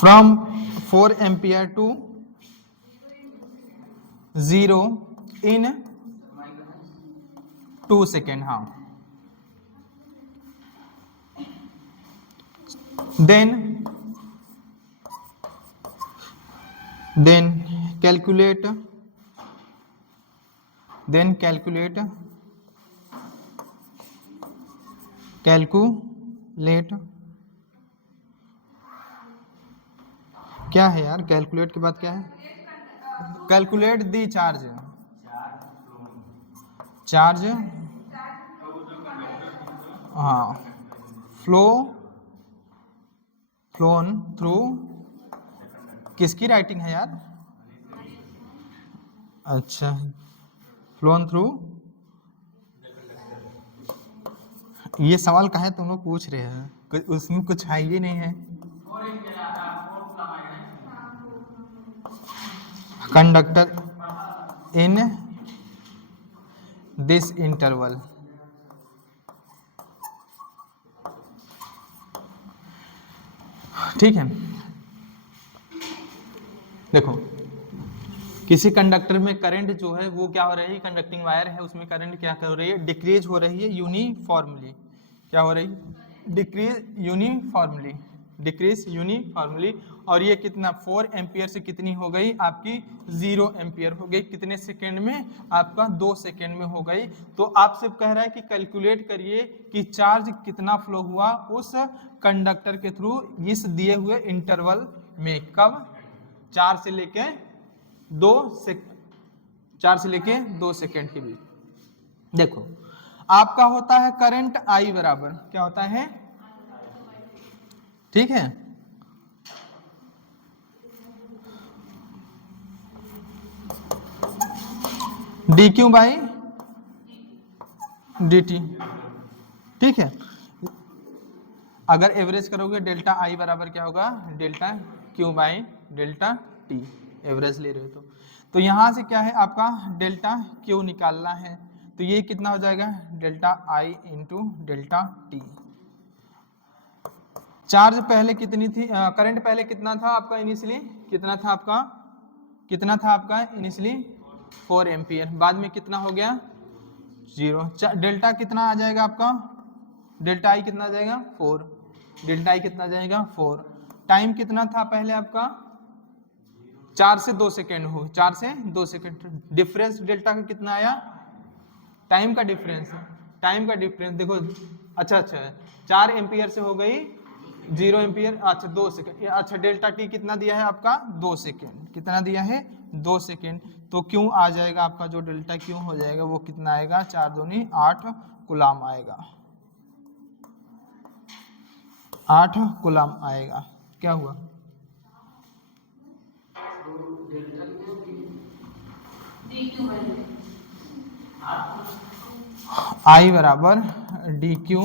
From 4 ampere to 0 in 2 second. हाँ, then calculate क्या है यार, कैलकुलेट के बाद क्या है? कैलकुलेट दी चार्ज हाँ, फ्लोन थ्रू, किसकी राइटिंग है यार? अच्छा, फ्लोन थ्रू, ये सवाल काहे तुम लोग पूछ रहे हैं? उसमें कुछ है ही नहीं है। कंडक्टर इन दिस इंटरवल, ठीक है। देखो, किसी कंडक्टर में करंट जो है वो क्या हो रही है, कंडक्टिंग वायर है उसमें करंट क्या कर रही है, डिक्रीज हो रही है यूनिफॉर्मली। क्या हो रही? Decrease uniformly. और ये कितना, 4 एम्पियर से कितनी हो गई आपकी? 0 एम्पियर हो गई। कितने सेकेंड में? आपका 2 सेकेंड में हो गई। तो आपसे कह रहा है कि कैलकुलेट करिए कि चार्ज कितना फ्लो हुआ उस कंडक्टर के थ्रू इस दिए हुए इंटरवल में। कब? 4 से लेके 2 सेकेंड के बीच। देखो, आपका होता है करंट I बराबर क्या होता है? ठीक है, dq बाई dt। ठीक है, अगर एवरेज करोगे डेल्टा I बराबर क्या होगा? Delta Q by delta T। Average ले रहे हो तो यहां से क्या है आपका? डेल्टा Q निकालना है। तो ये कितना हो जाएगा? Delta I into delta T। Charge पहले कितनी थी, करंट पहले कितना था आपका इनिशियली? कितना था आपका इनिशियली? 4 एम्पियर। बाद में कितना हो गया? 0। डेल्टा कितना आ जाएगा आपका? डेल्टा I कितना आ जाएगा? 4। डेल्टा I कितना आ जाएगा? 4। टाइम कितना था पहले आपका? 4 से 2 सेकेंड हो, 4 से 2 सेकेंड। डिफरेंस डेल्टा का कितना आया? टाइम का डिफरेंस देखो। अच्छा, 4 एम्पियर से हो गई 0 एम्पियर। अच्छा, 2 सेकेंड। अच्छा, डेल्टा टी कितना दिया है आपका? 2 सेकेंड। कितना दिया है? 2 सेकेंड। तो क्यों आ जाएगा आपका? जो डेल्टा क्यों हो जाएगा वो कितना आएगा? 4 दूनी 8 कूलम आएगा। 8 कूलम आएगा। क्या हुआ? I बराबर डी क्यू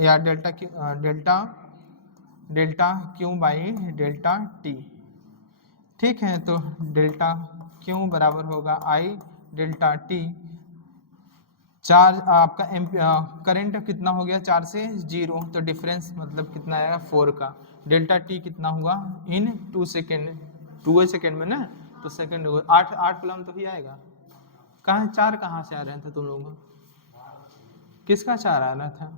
या delta Q by delta T. ठीक है, तो डेल्टा क्यू बराबर होगा I डेल्टा टी। चार्ज आपका करंट कितना हो गया? 4 से 0, तो डिफरेंस मतलब कितना आएगा? 4 का। डेल्टा टी कितना हुआ? इन 2 सेकेंड, 2 सेकेंड में ना, तो सेकेंड होगा 8 कूलम तो ही आएगा। कहाँ 4 कहाँ से आ रहे थे तुम लोग? किसका 4 आ रहा था?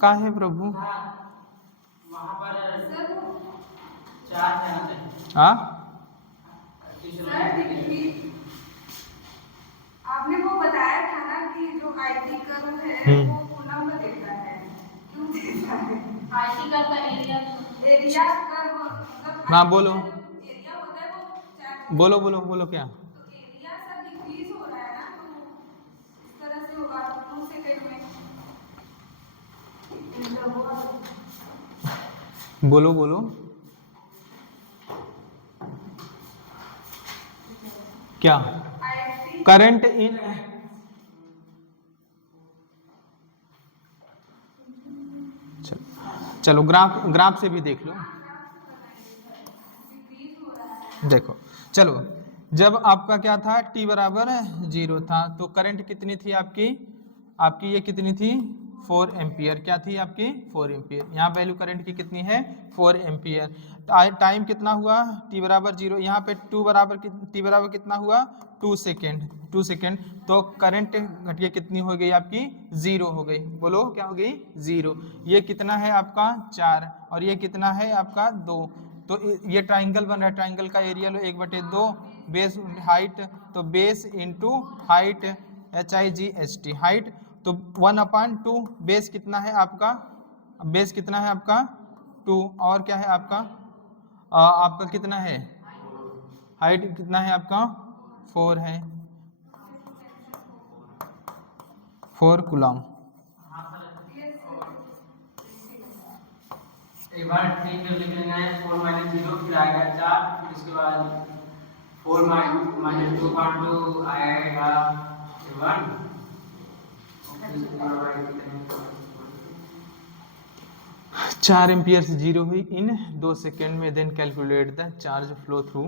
का है प्रभु? वहां पर 4 आपने वो बताया था ना कि जो आईटी कर्व है वो कूलम में देखता है। क्यों देखता है? आईटी कर्व का एरिया कर्व मतलब। हाँ, बोलो एरिया होता है वो बोलो क्या? तो एरिया सब डिक्रीज हो रहा है ना, तो इस तरह से होगा 2 सेकंड में। बोलो क्या? करंट इन, चलो ग्राफ से भी देख लो। देखो, चलो, जब आपका क्या था? t बराबर 0 था तो करंट कितनी थी आपकी? ये कितनी थी? 4 एम्पियर। क्या थी आपकी 4 एम्पियर। यहाँ वैल्यू करंट की कितनी है 4 एम्पियर। टाइम कितना हुआ t बराबर 0, यहाँ पे t बराबर कितना हुआ 2 सेकेंड 2 सेकेंड। तो करंट घट के कितनी हो गई आपकी 0 हो गई। बोलो क्या हो गई 0। ये कितना है आपका 4 और ये कितना है आपका 2। तो ये ट्राइंगल बन रहा है, ट्राइंगल का एरिया लो 1/2 बेस हाइट, तो base into height HIGHT height, तो 1/2 बेस कितना है आपका, बेस कितना है आपका 2 और क्या है आपका आपका कितना है हाइट कितना है आपका 4 है 4 कूलम। एक बार ठीक है लिख लेना है 4 - 0 फिर आएगा 4 फिर उसके बाद 4 - 2/2 आएगा 1 4 एम्पियर से 0 हुई इन 2 सेकेंड में। Then calculate the charge flow through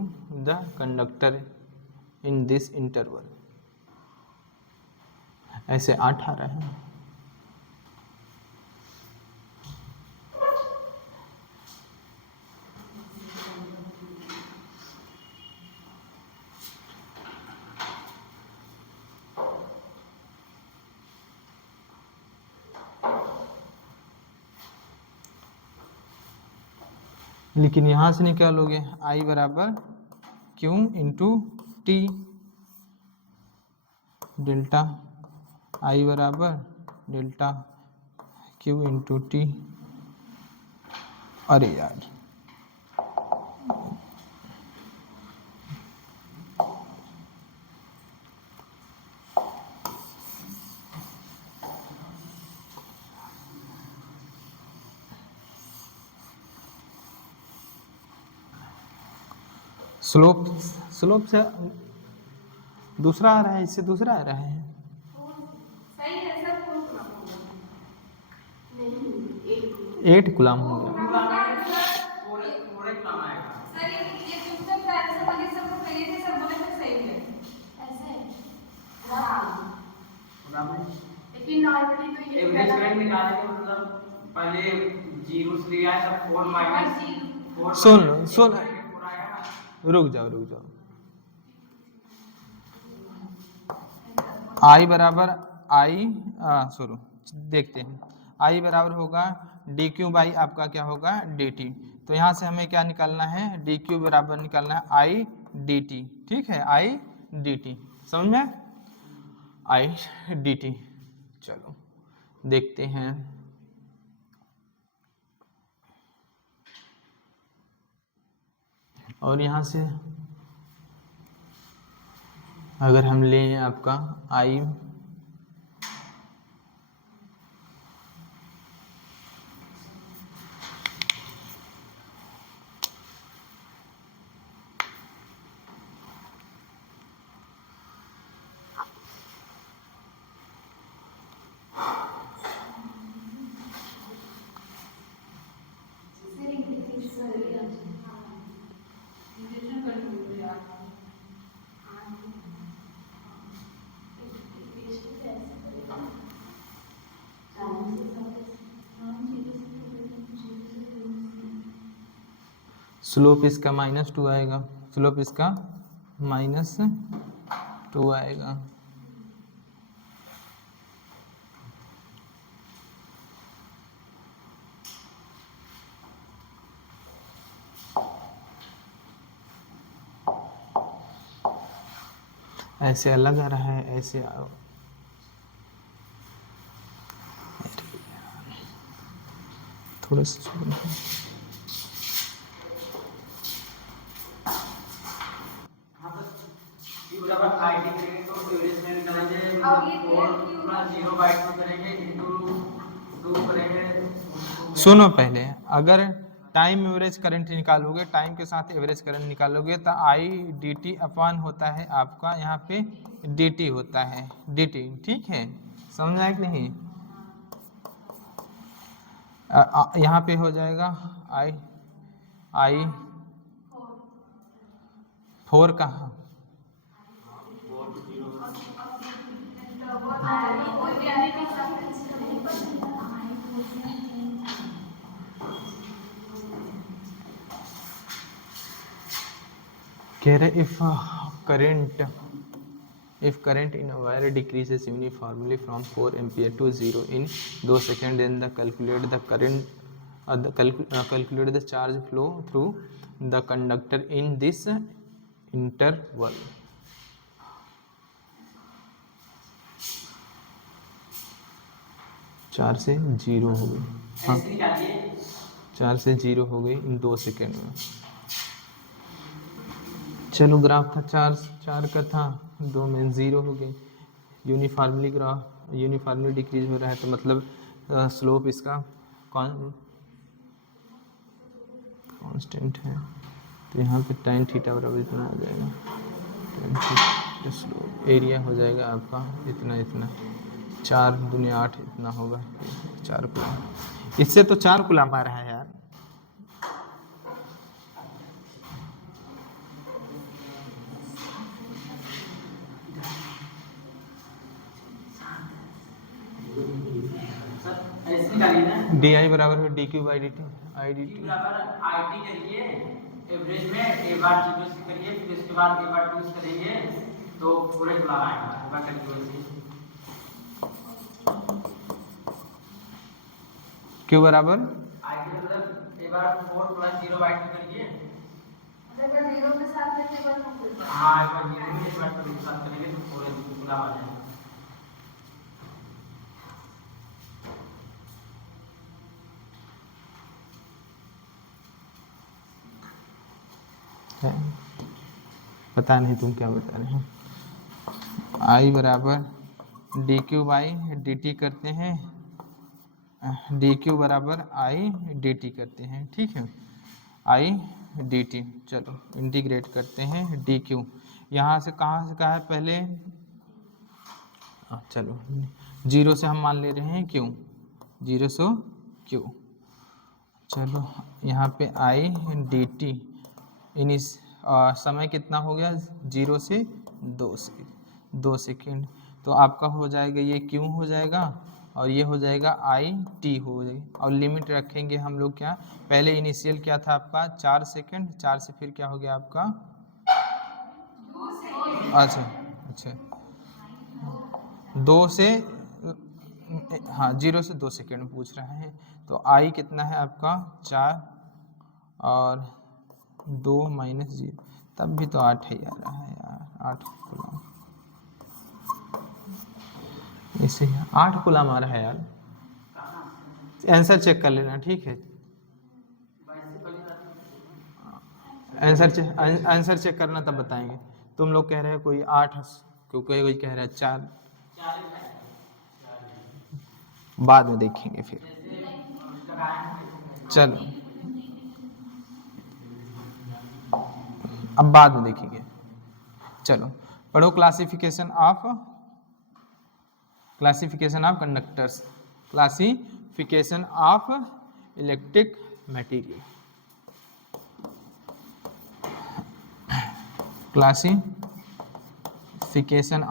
the conductor in this interval. ऐसे 8 आ रहे हैं। लेकिन यहाँ से निकालोगे I बराबर Q into T, delta I बराबर डेल्टा Q इंटू टी। अरे यार स्लोप से दूसरा आ रहा है, इससे दूसरा आ रहा है। सही है सर, कौन सा होगा? नहीं 8 कूलम हो गया। थोड़े कम आएगा सर ये क्वेश्चन का आंसर वाली सब तो कहिए थे, सब बोले थे सही है ऐसे। हां लेकिन नॉर्मली तो ये एवरेज करंट निकालने के मतलब पहले 0 से लिया है तब 4 - 4 सुन रुक जाओ। I बराबर शुरू देखते हैं। I बराबर होगा dq बाई आपका क्या होगा dt। तो यहाँ से हमें क्या निकालना है dq बराबर निकालना है I dt। ठीक है I dt, समझ में I dt। चलो देखते हैं। और यहाँ से अगर हम लें आपका I स्लोप इसका -2 आएगा, स्लोप इसका -2 आएगा। ऐसे अलग आ रहा है, ऐसे थोड़ा सा IT करेंगे तो एवरेज में निकालेंगे मतलब 4 + 0/2 करेंगे इंटू 2 करेंगे। सुनो पहले, अगर टाइम एवरेज करंट निकालोगे, टाइम के साथ एवरेज करंट निकालोगे तो I dt अपॉन होता है आपका यहाँ पे dt होता है dt। ठीक है, समझ आया कि नहीं। यहाँ पे हो जाएगा I 4 कहाँ कह रहे if current in a wire decreases uniformly from 4 ampere to 0 in 2 seconds, then calculate the charge flow through the conductor in this interval. चार से 0 हो गई, हाँ 4 से 0 हो गई इन 2 सेकेंड में। चलो ग्राफ था 4 का था, 2 में 0 हो गई। यूनिफॉर्मली डिक्रीज हो रहा है तो मतलब स्लोप इसका कांस्टेंट है, तो यहाँ पे tan थीटा बराबर इतना आ जाएगा, tan थीटा स्लोप एरिया हो जाएगा आपका इतना 4 दूनी 8 इतना होगा 4 कूलम। इससे तो 4 कूलम आ रहा है यार। डी आई बराबर है D Q by D T, I D T बराबर आई टी करिए एवरेज में ए बार 0 से करिए, फिर उसके बाद ए बार 2 से करेंगे तो पूरे खुला आएगा। एक बार करिए क्यू बराबर आई टी मतलब ए बार 4 + 0 बाई 2 करिए, एक बार 0 के साथ लेके एक बार हाँ एक बार 0 में एक बार 2 के साथ करेंगे तो पूरे खुला आ जाएगा। है पता नहीं तुम क्या बता रहे हो। आई बराबर D Q by D T करते हैं, डी क्यू बराबर आई डी टी करते हैं, ठीक है आई डी टी। चलो इंटीग्रेट करते हैं डी क्यू, यहाँ से कहाँ से कहा है पहले, चलो 0 से हम मान ले रहे हैं क्यू, 0 से क्यू। चलो यहाँ पे आई डी टी इन इस समय कितना हो गया 0 से 2 सेकेंड, तो आपका हो जाएगा ये क्यू हो जाएगा और ये हो जाएगा आई टी हो जाएगा। और लिमिट रखेंगे हम लोग क्या, पहले इनिशियल क्या था आपका 4 सेकेंड, 4 से फिर क्या हो गया आपका, अच्छा 2 से, हाँ 0 से 2 सेकेंड पूछ रहा है, तो आई कितना है आपका 4 और 2 - 0, तब भी तो 8 ही आ रहा है यार, 8 कूलम, इसे 8 कूलम आ रहा है यार। आंसर चेक कर लेना, ठीक है आंसर चेक करना तब बताएंगे। तुम लोग कह रहे हो कोई 8, कोई कह रहा है 4, बाद में देखेंगे फिर। चलो अब बाद में देखेंगे। चलो पढ़ो classification of conductors, classification of electric material, classification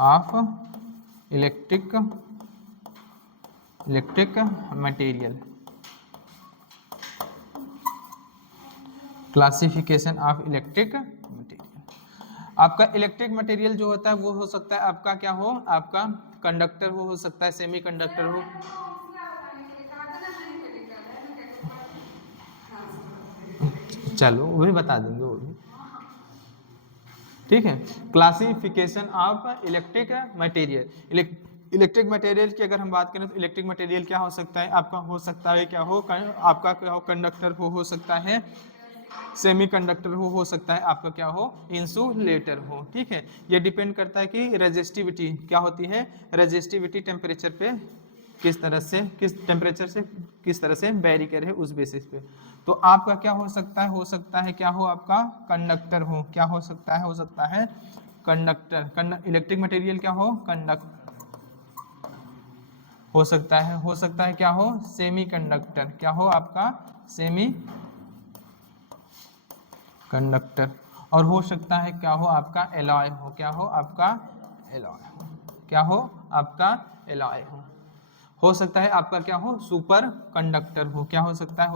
of electric material, classification of electric material. आपका इलेक्ट्रिक मटेरियल जो होता है वो हो सकता है आपका क्या हो, आपका कंडक्टर हो सकता है सेमी कंडक्टर हो। चलो वो भी बता देंगे वो भी, ठीक है। Classification of electric material, electric material की अगर हम बात करें तो इलेक्ट्रिक मटेरियल क्या हो सकता है आपका, हो सकता है क्या हो आपका क्या हो, कंडक्टर हो सकता है सेमी कंडक्टर हो सकता है आपका क्या हो, इंसुलेटर हो, ठीक है। ये डिपेंड करता है कि रेजिस्टिविटी क्या होती है, रेजिस्टिविटी टेम्परेचर पे किस टेम्परेचर से किस तरह से वेरी करे उस बेसिस पे। तो आपका क्या हो सकता है क्या हो आपका कंडक्टर हो, क्या हो सकता है कंडक्टर, इलेक्ट्रिक मटेरियल क्या हो कंडक्टर हो सकता है क्या हो सेमी कंडक्टर, क्या हो आपका सेमी कंडक्टर। और हो सकता है क्या हो आपका एलॉय हो, क्या हो आपका एलॉय हो, क्या हो आपका एलॉय हो सकता है आपका क्या हो सुपर कंडक्टर हो, क्या हो सकता है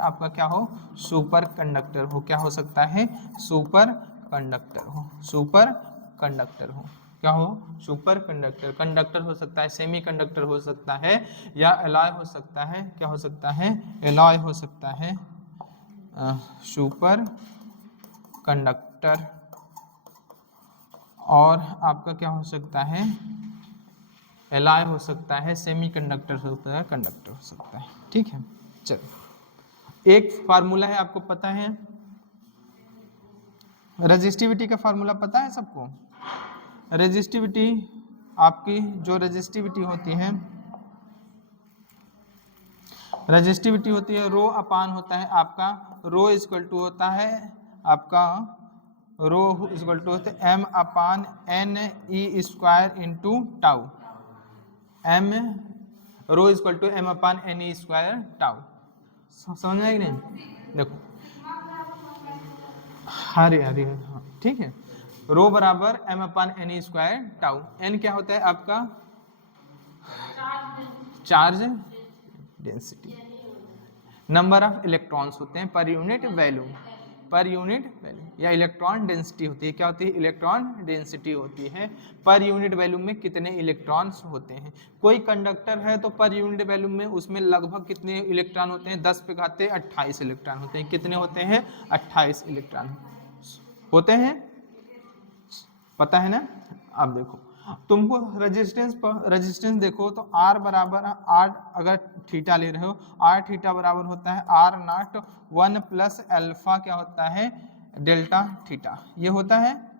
आपका क्या हो सुपर कंडक्टर हो, क्या हो सकता है सुपर कंडक्टर हो, सुपर कंडक्टर हो, क्या हो सुपर कंडक्टर, कंडक्टर हो सकता है, सेमी कंडक्टर हो सकता है, या एलॉय हो सकता है, क्या हो सकता है एलॉय हो सकता है, सुपर कंडक्टर, और आपका क्या हो सकता है एलॉय हो सकता है, सेमी कंडक्टर हो सकता है, कंडक्टर हो सकता है। ठीक है, चलो एक फार्मूला है आपको पता है, रेजिस्टिविटी का फार्मूला पता है सबको। रेजिस्टिविटी आपकी जो रेजिस्टिविटी होती है, रेजिस्टिविटी होती है रो अपान होता है आपका, रो इक्वल टू होता है आपका, रो इक्वल टू होता है m upon N E square into tau, m rho equal to m upon N E square tau. समझ में आएगी नहीं, देखो हरे हरे हाँ ठीक है, रो बराबर M upon N E square tau, N क्या होता है आपका charge density, number of electrons होते हैं पर यूनिट वैल्यू, पर यूनिट वैल्यू, या इलेक्ट्रॉन डेंसिटी होती है, क्या होती है इलेक्ट्रॉन डेंसिटी होती है, पर यूनिट वैल्यू में कितने इलेक्ट्रॉन्स होते हैं। कोई कंडक्टर है तो पर यूनिट वैल्यू में उसमें लगभग कितने इलेक्ट्रॉन होते हैं, 10 पे घाते 28 इलेक्ट्रॉन होते हैं, कितने होते हैं 28 इलेक्ट्रॉन होते हैं, पता है ना। अब देखो तुमको रेजिस्टेंस देखो तो R बराबर R, अगर थीटा ले रहे हो R थीटा बराबर होता है R नॉट 1 प्लस अल्फा क्या होता है डेल्टा थीटा, ये होता है।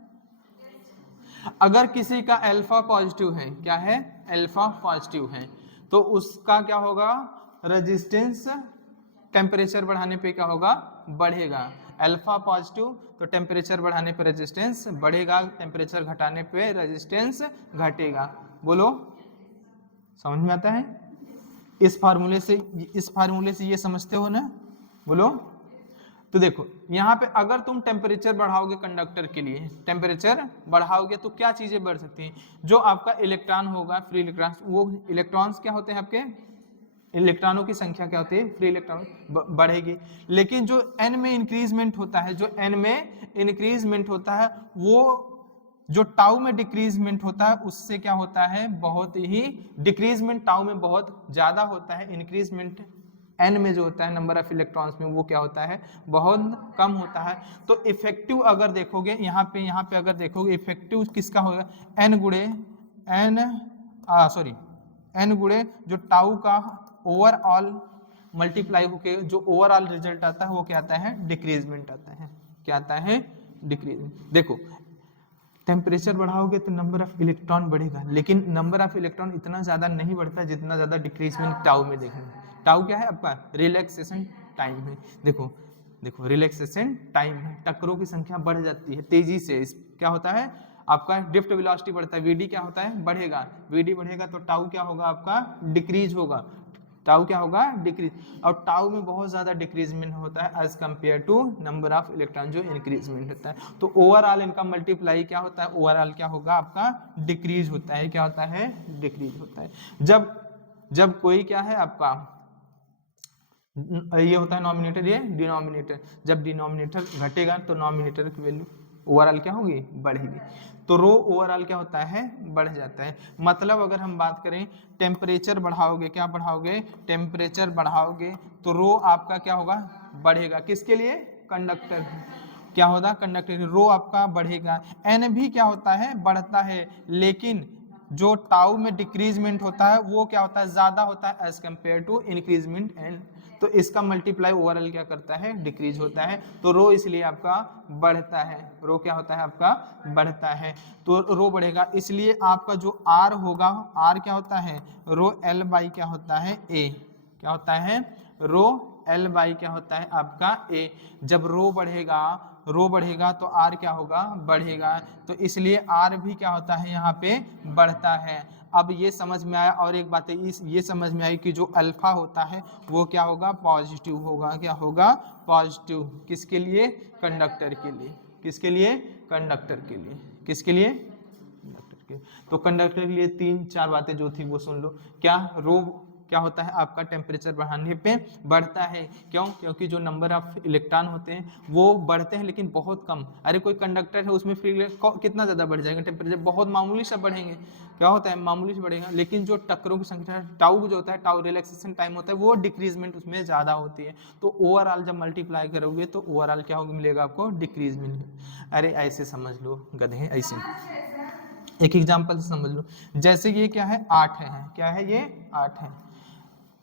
अगर किसी का अल्फा पॉजिटिव है, क्या है अल्फा पॉजिटिव है, तो उसका क्या होगा रेजिस्टेंस टेम्परेचर बढ़ाने पे क्या होगा बढ़ेगा, अल्फा पॉजिटिव तो टेम्परेचर बढ़ाने पे रेजिस्टेंस बढ़ेगा, टेम्परेचर घटाने पे रेजिस्टेंस घटेगा। बोलो समझ में आता है, इस फार्मूले से ये समझते हो ना, बोलो। तो देखो यहाँ पे अगर तुम टेम्परेचर बढ़ाओगे कंडक्टर के लिए, टेम्परेचर बढ़ाओगे तो क्या चीजें बढ़ सकती हैं, जो आपका इलेक्ट्रॉन होगा फ्री इलेक्ट्रॉन, वो इलेक्ट्रॉन्स क्या होते हैं आपके इलेक्ट्रॉनों की संख्या क्या होती है फ्री इलेक्ट्रॉन बढ़ेगी, लेकिन जो n में इंक्रीजमेंट होता है, जो n में इंक्रीजमेंट होता है वो जो टाउ में डिक्रीजमेंट होता है उससे क्या होता है बहुत ही डिक्रीजमेंट टाउ में बहुत ज्यादा होता है, इंक्रीजमेंट n में जो होता है नंबर ऑफ इलेक्ट्रॉन्स में वो क्या होता है बहुत कम होता है। तो इफेक्टिव अगर देखोगे यहाँ पे अगर देखोगे इफेक्टिव किसका होगा n गुणे जो टाउ का ओवरऑल मल्टीप्लाई होके जो ओवरऑल रिजल्ट आता है वो क्या आता है डिक्रीजमेंट आता है, क्या आता है डिक्रीजमेंट। देखो टेम्परेचर बढ़ाओगे तो नंबर ऑफ इलेक्ट्रॉन बढ़ेगा, लेकिन नंबर ऑफ इलेक्ट्रॉन इतना ज्यादा नहीं बढ़ता जितना ज्यादा डिक्रीजमेंट टाउ में देखेंगे। टाउ क्या है आपका रिलैक्सेशन टाइम है, देखो रिलैक्सेशन टाइम है, टक्करों की संख्या बढ़ जाती है तेजी से, क्या होता है आपका ड्रिफ्ट वेलोसिटी बढ़ता है, वीडी क्या होता है बढ़ेगा, वीडी बढ़ेगा तो टाउ क्या होगा आपका डिक्रीज होगा, टाउ क्या होगा डिक्रीज, और टाउ में बहुत ज्यादा डिक्रीजमेंट होता है as compared to number of electron जो इंक्रीजमेंट होता है। तो ओवरऑल इनका मल्टीप्लाई क्या होता है ओवरऑल क्या होगा आपका डिक्रीज होता है, क्या होता है डिक्रीज होता है। जब कोई क्या है आपका ये होता है नॉमिनेटर, ये डिनोमिनेटर, जब डिनोमिनेटर घटेगा तो नॉमिनेटर की वैल्यू ओवरऑल क्या होगी बढ़ेगी, तो रो ओवरऑल क्या होता है बढ़ जाता है। मतलब अगर हम बात करें टेम्परेचर बढ़ाओगे, क्या बढ़ाओगे टेम्परेचर बढ़ाओगे तो रो आपका क्या होगा बढ़ेगा, किसके लिए कंडक्टर क्या होगा कंडक्टर, रो आपका बढ़ेगा। एन भी क्या होता है बढ़ता है, लेकिन जो टाउ में डिक्रीजमेंट होता है वो क्या होता है ज्यादा होता है as compared to increment n, तो इसका मल्टीप्लाई ओवरऑल क्या करता है डिक्रीज होता है, तो रो इसलिए आपका बढ़ता है, रो क्या होता है आपका बढ़ता है, तो रो बढ़ेगा, इसलिए आपका जो आर होगा आर क्या होता है रो एल बाई क्या होता है ए, क्या होता है रो एल बाई क्या होता है आपका ए। जब रो बढ़ेगा तो आर क्या होगा बढ़ेगा, तो इसलिए आर भी क्या होता है यहाँ पे बढ़ता है। अब ये समझ में आया, और एक बात है ये समझ में आई कि जो अल्फा होता है वो क्या होगा पॉजिटिव होगा, क्या होगा पॉजिटिव, किसके लिए कंडक्टर के लिए, किसके लिए? कंडक्टर के लिए। किसके लिए? कंडक्टर के लिए। तो कंडक्टर के लिए 3-4 बातें जो थी वो सुन लो। क्या? रो क्या होता है आपका टेम्परेचर बढ़ाने पे बढ़ता है। क्यों? क्योंकि जो नंबर ऑफ इलेक्ट्रॉन होते हैं वो बढ़ते हैं लेकिन बहुत कम। अरे कोई कंडक्टर है उसमें फ्री कितना ज़्यादा बढ़ जाएगा टेम्परेचर? बहुत मामूली सा बढ़ेंगे। क्या होता है? मामूली से बढ़ेगा। लेकिन जो टक्करों की संख्या टाउ जो होता है, टाउ रिलैक्सेशन टाइम होता है, वो डिक्रीजमेंट उसमें ज़्यादा होती है। तो ओवरऑल जब मल्टीप्लाई करोगे तो ओवरऑल क्या होगा? मिलेगा आपको डिक्रीज मिलेगा। अरे ऐसे समझ लो गधे, ऐसे एक एग्जाम्पल से समझ लो। जैसे ये क्या है? 8 है। क्या है ये? 8 है।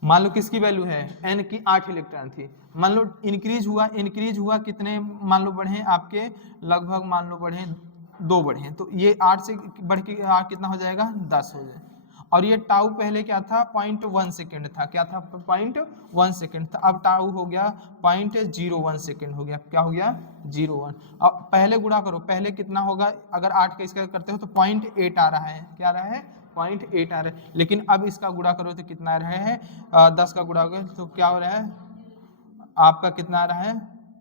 मान लो किसकी वैल्यू है? n की 8 इलेक्ट्रॉन थी। मान लो इंक्रीज हुआ कितने? मान लो बढ़े आपके लगभग, मान लो बढ़े 2 बढ़े, तो ये 8 से बढ़ के कितना हो जाएगा? 10 हो जाए। और ये टाउ पहले क्या था? 0.1 सेकेंड था। क्या था? 0.1 सेकेंड था। अब टाउ हो गया 0.01 सेकेंड हो गया। क्या हो गया? 01। अब पहले गुणा करो, पहले कितना होगा? अगर 8 का इसका करते हो तो 0.8 आ रहा है। क्या आ रहा है? 0.8 आ रहा है। लेकिन अब इसका गुणा करो तो कितना आ रहा है? 10 का गुणा करो तो क्या हो रहा है आपका? कितना आ रहा है?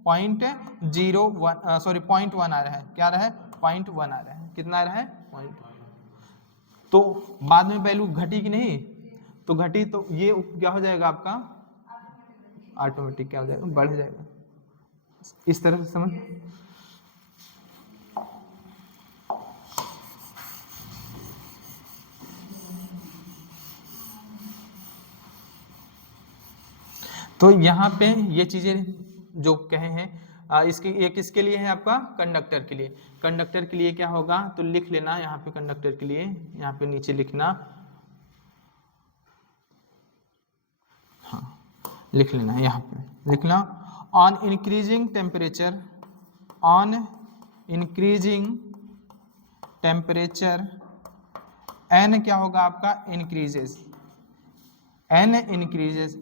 0.01 सॉरी 0.1 आ रहा है। क्या आ रहा है? 0.1 आ रहा है। कितना आ रहा है? 0.1। तो बाद में वैल्यू घटी कि नहीं? तो घटी तो ये क्या हो जाएगा आपका? ऑटोमेटिक क्या हो जाएगा? बढ़ जाएगा। इस तरह से समझ। तो यहाँ पे ये चीजें जो कहे हैं इसके ये किसके लिए है? आपका कंडक्टर के लिए। कंडक्टर के लिए क्या होगा? तो लिख लेना यहाँ पे कंडक्टर के लिए, यहाँ पे नीचे लिखना, हाँ लिख लेना, यहाँ पे लिखना on increasing temperature, on increasing temperature N क्या होगा आपका? Increases, N increases.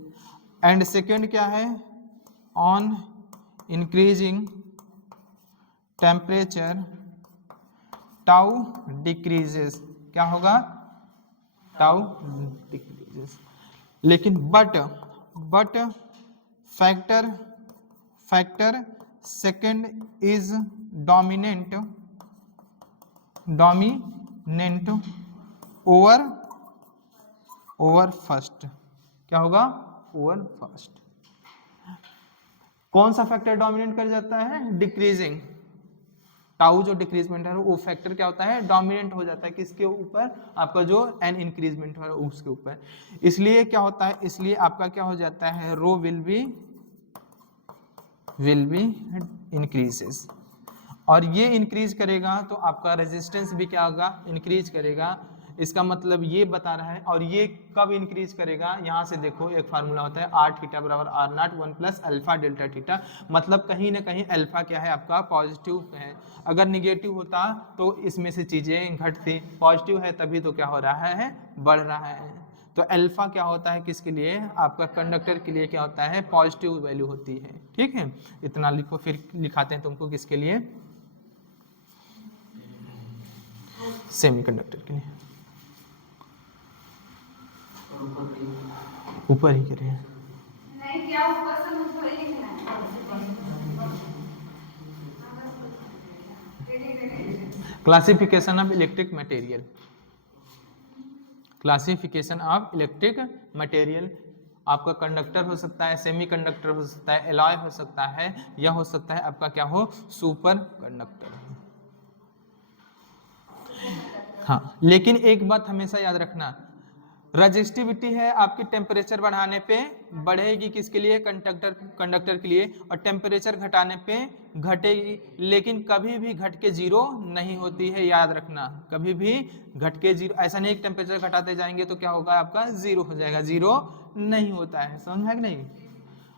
And second क्या है? On increasing temperature tau decreases. क्या होगा? Tau decreases. लेकिन but factor second is dominant over first. क्या होगा? Over first. कौन सा फैक्टर डोमिनेट कर जाता है? डिक्रीजिंग। टाउ जो डिक्रीजमेंट है वो फैक्टर क्या होता है? डोमिनेंट हो जाता है। किसके ऊपर? आपका जो एन इंक्रीजमेंट है उसके ऊपर। इसलिए क्या होता है? इसलिए आपका क्या हो जाता है? रो विल बी इंक्रीजेस। और ये इंक्रीज करेगा तो आपका रेजिस्टेंस भी क्या होगा? इंक्रीज करेगा। इसका मतलब ये बता रहा है। और ये कब इंक्रीज करेगा? यहाँ से देखो एक फार्मूला होता है आर थीटा बराबर R naught 1 plus alpha delta theta. मतलब कहीं ना कहीं अल्फा क्या है आपका? पॉजिटिव है। अगर निगेटिव होता तो इसमें से चीजें घटती, पॉजिटिव है तभी तो क्या हो रहा है? बढ़ रहा है। तो अल्फा क्या होता है? किसके लिए? आपका कंडक्टर के लिए क्या होता है? पॉजिटिव वैल्यू होती है। ठीक है, इतना लिखो। फिर लिखाते हैं तुमको किसके लिए? सेमीकंडक्टर के लिए। ऊपर ही करें नहीं, क्या ऊपर से मुझको ही लिखना है। Classification of electric material. Classification of electric material. आपका कंडक्टर हो सकता है, सेमीकंडक्टर हो सकता है, एलॉय हो सकता है, या हो सकता है आपका क्या हो? Super conductor. हाँ, लेकिन एक बात हमेशा याद रखना, रजिस्टिविटी है आपकी टेम्परेचर बढ़ाने पे बढ़ेगी। किसके लिए? कंडक्टर के लिए। और टेम्परेचर घटाने पे घटेगी। लेकिन कभी भी घट के जीरो नहीं होती है, याद रखना। कभी भी घट के जीरो ऐसा नहीं, टेम्परेचर घटाते जाएंगे तो क्या होगा आपका? जीरो हो जाएगा। जीरो नहीं होता है। समझ में कि नहीं?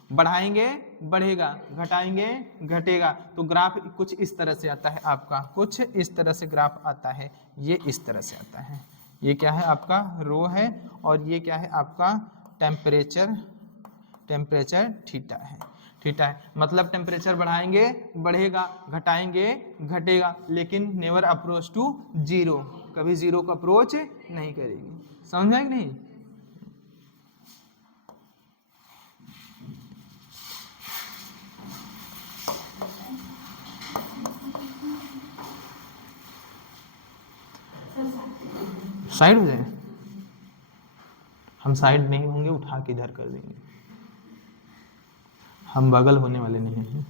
बढ़ाएंगे बढ़ेगा, घटाएंगे घटेगा। तो ग्राफ कुछ इस तरह से आता है आपका, कुछ इस तरह से ग्राफ आता है। ये इस तरह से आता है। ये क्या है आपका? रो है। और ये क्या है आपका? टेम्परेचर थीटा है। थीटा है मतलब टेम्परेचर बढ़ाएंगे बढ़ेगा, घटाएंगे घटेगा, लेकिन नेवर अप्रोच टू जीरो। कभी जीरो को अप्रोच नहीं करेगी। समझ में कि नहीं? साइड हो जाए, हम साइड नहीं होंगे, उठा के इधर कर देंगे, हम बगल होने वाले नहीं हैं।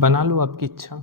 बना लो आपकी इच्छा।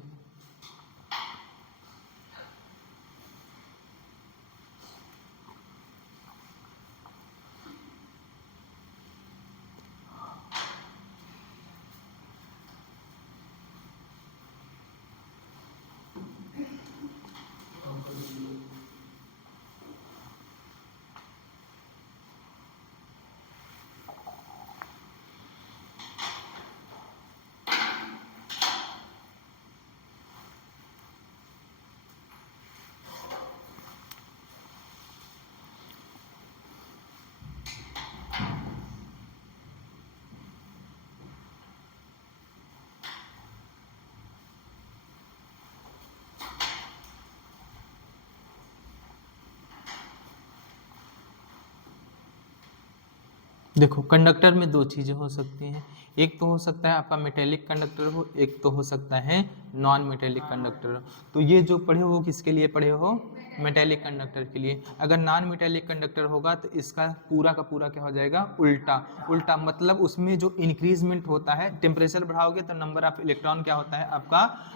देखो कंडक्टर में दो चीज़ें हो सकती हैं, एक तो हो सकता है आपका मेटेलिक कंडक्टर हो, एक तो हो सकता है नॉन मेटेलिक कंडक्टर हो। तो ये जो पढ़े हो किसके लिए पढ़े हो? मेटेलिक कंडक्टर के लिए। अगर नॉन मेटेलिक कंडक्टर होगा तो इसका पूरा का पूरा क्या हो जाएगा? उल्टा। उल्टा मतलब उसमें जो इंक्रीजमेंट होता है, टेम्परेचर बढ़ाओगे तो नंबर ऑफ इलेक्ट्रॉन क्या होता है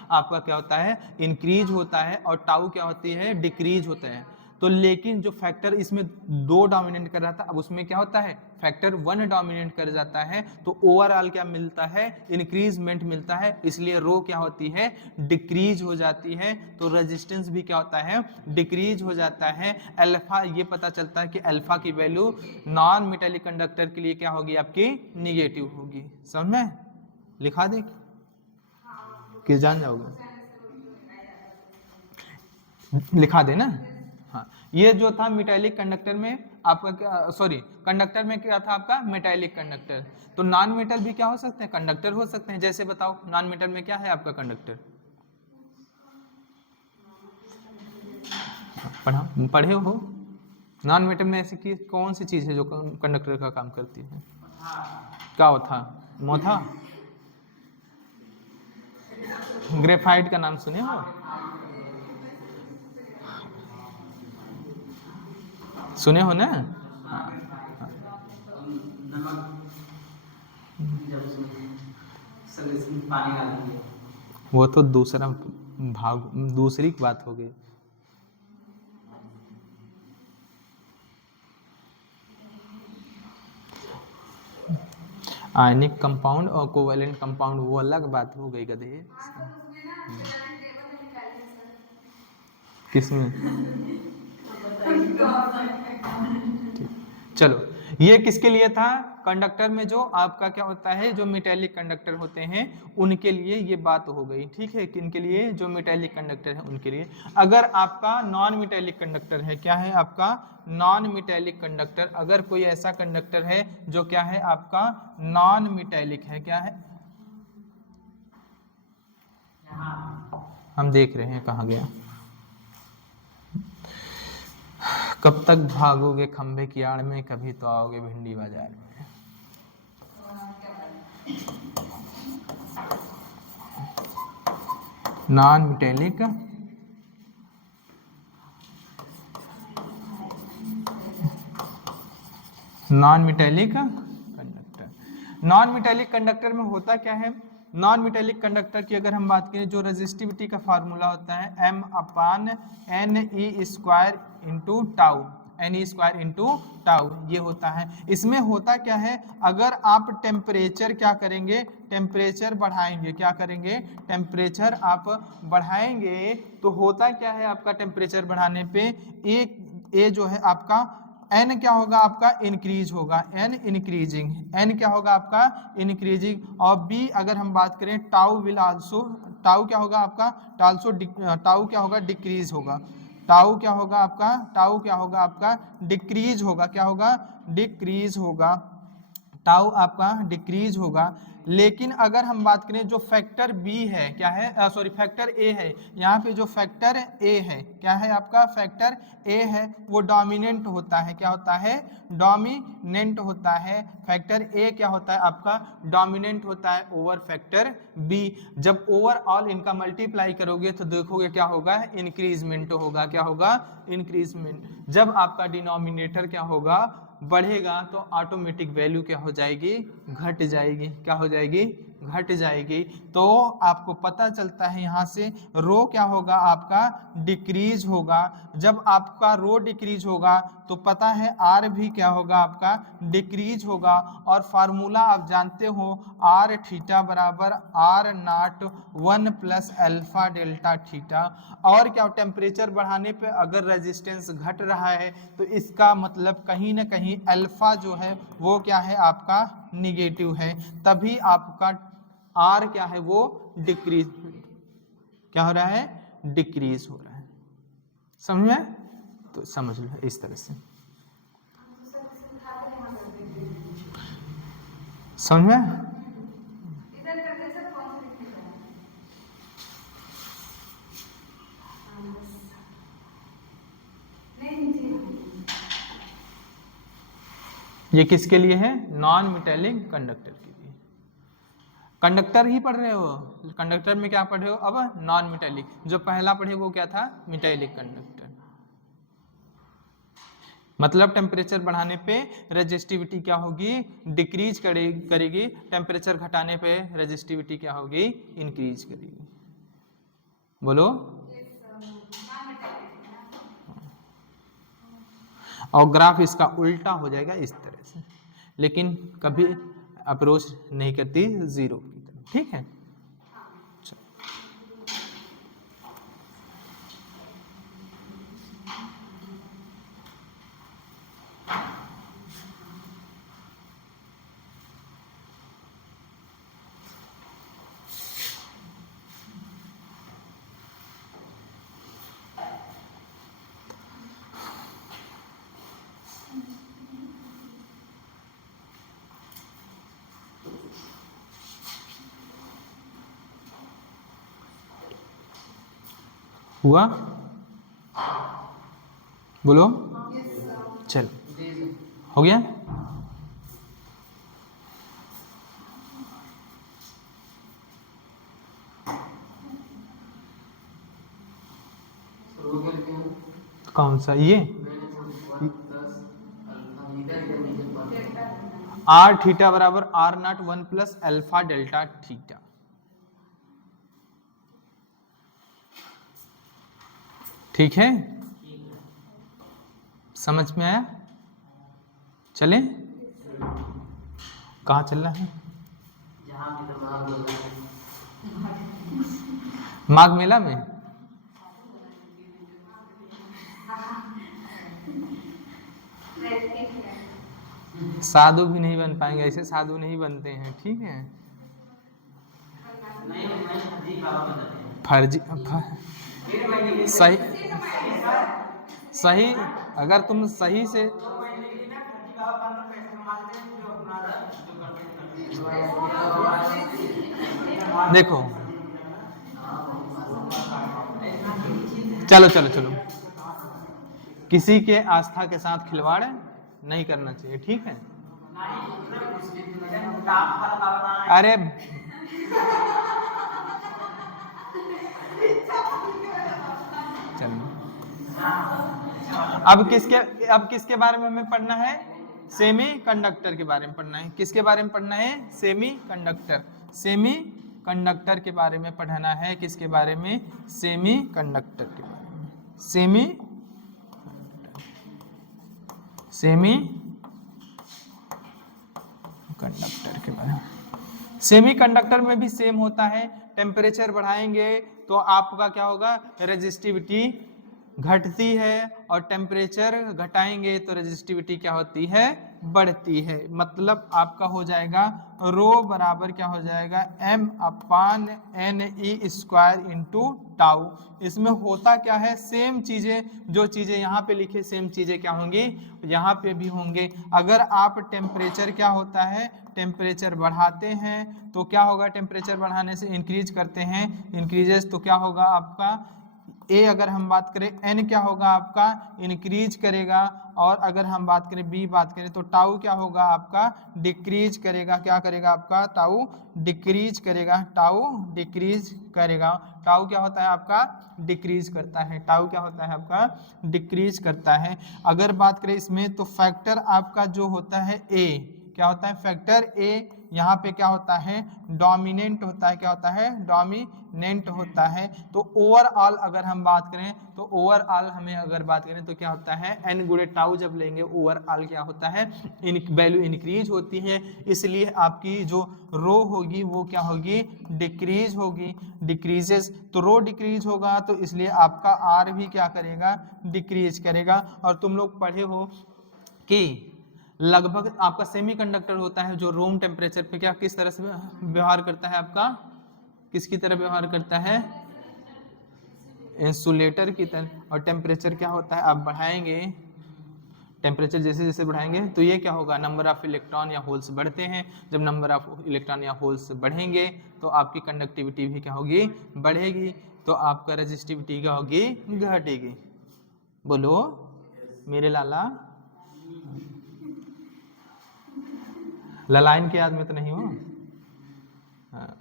आपका क्या होता है? इंक्रीज होता है, और टाउ क्या होती है? डिक्रीज होता है। तो लेकिन जो फैक्टर इसमें 2 डोमिनेट कर रहा था, अब उसमें क्या होता है? फैक्टर 1 डोमिनेट कर जाता है, तो ओवरऑल क्या मिलता है? इंक्रीजमेंट मिलता है, इसलिए रो क्या होती है? डिक्रीज हो जाती है। तो रेजिस्टेंस भी क्या होता है? डिक्रीज हो जाता है। अल्फा, ये पता चलता है कि अल्फा की वैल्यू नॉन मेटेलिक कंडक्टर के लिए क्या होगी? आपकी निगेटिव होगी। समझ में? लिखा दे कि जान जाओगे? लिखा दे ना। हाँ, ये जो था मेटेलिक कंडक्टर में आपका क्या, सॉरी कंडक्टर में क्या था आपका? Metallic conductor. तो नॉन मेटल भी क्या हो सकते हैं? कंडक्टर हो सकते हैं। जैसे बताओ नॉन मेटल में क्या है आपका कंडक्टर? पढ़े हो? नॉन मेटल में ऐसी कौन सी चीज है जो कंडक्टर का काम करती है? क्या होता? मोथा? ग्रेफाइट का नाम सुने हो? सुने हो ना? वो तो दूसरा भाग, दूसरी बात हो गई। आयनिक कंपाउंड और कोवेलेंट कंपाउंड वो अलग बात हो गई गधे। किसमें? चलो, ये किसके लिए था? कंडक्टर में जो आपका क्या होता है, जो मेटेलिक कंडक्टर होते हैं उनके लिए ये बात हो गई। ठीक है, किनके लिए? जो मेटेलिक कंडक्टर है उनके लिए। अगर आपका नॉन मेटेलिक कंडक्टर है, क्या है आपका? Non metallic conductor. अगर कोई ऐसा कंडक्टर है जो क्या है आपका? नॉन मेटेलिक है, क्या है? हम देख रहे हैं कहाँ गया। कब तक भागोगे खंबे की आड़ में, कभी तो आओगे भिंडी बाजार में। Non metallic conductor. Non metallic conductor में होता क्या है? नॉन मेटेलिक कंडक्टर की अगर हम बात करें, जो रेजिस्टिविटी का फार्मूला होता है m/ne² into tau, ne² into tau, ये होता है। इसमें होता क्या है? अगर आप टेम्परेचर क्या करेंगे? टेम्परेचर बढ़ाएंगे। क्या करेंगे? टेम्परेचर आप बढ़ाएंगे तो होता क्या है आपका? टेम्परेचर बढ़ाने पे ए जो है आपका n क्या होगा आपका? इंक्रीज होगा, n इंक्रीजिंग, n क्या होगा आपका? इंक्रीजिंग। और b अगर हम बात करें, टाउ विल आल्सो, टाउ क्या होगा आपका? टाउ क्या होगा? डिक्रीज होगा। टाउ क्या होगा आपका? टाउ क्या होगा आपका? डिक्रीज होगा। क्या होगा? डिक्रीज होगा। टाउ आपका डिक्रीज होगा। लेकिन अगर हम बात करें जो फैक्टर बी है, क्या है, सॉरी फैक्टर ए है, यहाँ पे जो फैक्टर ए है, क्या है आपका फैक्टर ए है, वो डोमिनेंट होता है। क्या होता है? डोमिनेंट होता है। फैक्टर ए क्या होता है आपका? डोमिनेंट होता है ओवर फैक्टर बी। जब ओवरऑल इनका मल्टीप्लाई करोगे तो देखोगे क्या होगा? इंक्रीजमेंट होगा। क्या होगा? इंक्रीजमेंट। जब आपका डिनोमिनेटर क्या होगा? बढ़ेगा तो ऑटोमेटिक वैल्यू क्या हो जाएगी? घट जाएगी। क्या हो जाएगी? घट जाएगी। तो आपको पता चलता है यहाँ से रो क्या होगा आपका? डिक्रीज होगा। जब आपका रो डिक्रीज होगा तो पता है आर भी क्या होगा आपका? डिक्रीज होगा। और फार्मूला आप जानते हो, आर थीटा बराबर R naught 1 plus alpha delta theta. और क्या, टेम्परेचर बढ़ाने पे अगर रेजिस्टेंस घट रहा है तो इसका मतलब कहीं ना कहीं अल्फा जो है वो क्या है आपका? निगेटिव है। तभी आपका आर क्या है? वो डिक्रीज, क्या हो रहा है? डिक्रीज हो रहा है। समझ में? तो समझ लो इस तरह से। समझ में? इधर करने से कौन सी लिखेगा? नहीं जी, ये किसके लिए है? नॉन मेटेलिक कंडक्टर के लिए। कंडक्टर ही पढ़ रहे हो, कंडक्टर में क्या पढ़े हो अब? Non metallic. जो पहला पढ़े वो क्या था? Metallic conductor. मतलब टेम्परेचर बढ़ाने पे रेजिस्टिविटी क्या होगी? डिक्रीज करेगी। टेम्परेचर घटाने पे रेजिस्टिविटी क्या होगी? इंक्रीज करेगी। बोलो। और ग्राफ इसका उल्टा हो जाएगा इस तरह से, लेकिन कभी अप्रोच नहीं करती जीरो की तरफ। ठीक है? हुआ? बोलो। चलो, हो गया? कौन सा? ये आर थीटा बराबर R naught 1 plus alpha delta theta. ठीक है? समझ में आया? चले? कहाँ चल रहा है? माघ मेला में? साधु भी नहीं बन पाएंगे, ऐसे साधु नहीं बनते हैं। ठीक है? फर्जी सही सही। अगर तुम सही से देखो, चलो चलो चलो, किसी के आस्था के साथ खिलवाड़ नहीं करना चाहिए। ठीक है? अरे चलो, अब किसके बारे में हमें पढ़ना है? सेमी कंडक्टर के बारे में पढ़ना है। किसके बारे में पढ़ना है? Semi conductor. सेमी कंडक्टर के बारे में पढ़ना है। किसके बारे में? सेमी कंडक्टर के बारे में। सेमी कंडक्टर के बारे में। सेमी कंडक्टर में भी सेम होता है। टेम्परेचर बढ़ाएंगे तो आपका क्या होगा? रेजिस्टिविटी घटती है, और टेम्परेचर घटाएंगे तो रेजिस्टिविटी क्या होती है? बढ़ती है। मतलब आपका हो जाएगा रो बराबर क्या हो जाएगा m/ne² इंटू टाउ। इसमें होता क्या है, सेम चीजें, जो चीजें यहाँ पे लिखे सेम चीजें क्या होंगी यहाँ पे भी होंगे। अगर आप टेम्परेचर क्या होता है, टेम्परेचर बढ़ाते हैं तो क्या होगा, टेम्परेचर बढ़ाने से इंक्रीज करते हैं, इंक्रीजेस तो क्या होगा आपका ए, अगर हम बात करें एन क्या होगा आपका इंक्रीज करेगा, और अगर हम बात करें बी बात करें तो टाउ क्या होगा आपका डिक्रीज करेगा। क्या करेगा आपका टाउ डिक्रीज करेगा, टाउ डिक्रीज करेगा। टाउ क्या होता है आपका डिक्रीज करता है, टाउ क्या होता है आपका डिक्रीज करता है। अगर बात करें इसमें तो फैक्टर आपका जो होता है ए, क्या होता है फैक्टर ए यहाँ पे क्या होता है डोमिनेंट होता है, क्या होता है डोमिनेंट होता है। तो ओवरऑल अगर हम बात करें तो ओवरऑल हमें अगर बात करें तो क्या होता है एन गुणे टाउ जब लेंगे ओवरऑल क्या होता है वैल्यू इंक्रीज होती है, इसलिए आपकी जो रो होगी वो क्या होगी डिक्रीज होगी, डिक्रीजेस। तो रो डिक्रीज होगा तो इसलिए आपका आर भी क्या करेगा डिक्रीज करेगा। और तुम लोग पढ़े हो कि लगभग आपका सेमीकंडक्टर होता है जो रूम टेम्परेचर पे क्या किस तरह से व्यवहार करता है, आपका किसकी तरह व्यवहार करता है इंसुलेटर की तरह। और टेम्परेचर क्या होता है आप बढ़ाएंगे, टेम्परेचर जैसे जैसे बढ़ाएंगे तो ये क्या होगा नंबर ऑफ इलेक्ट्रॉन या होल्स बढ़ते हैं। जब नंबर ऑफ इलेक्ट्रॉन या होल्स बढ़ेंगे तो आपकी कंडक्टिविटी भी क्या होगी बढ़ेगी, तो आपका रेजिस्टिविटी क्या होगी घटेगी। बोलो मेरे लाला, ललाइन के याद में तो नहीं हो? हाँ।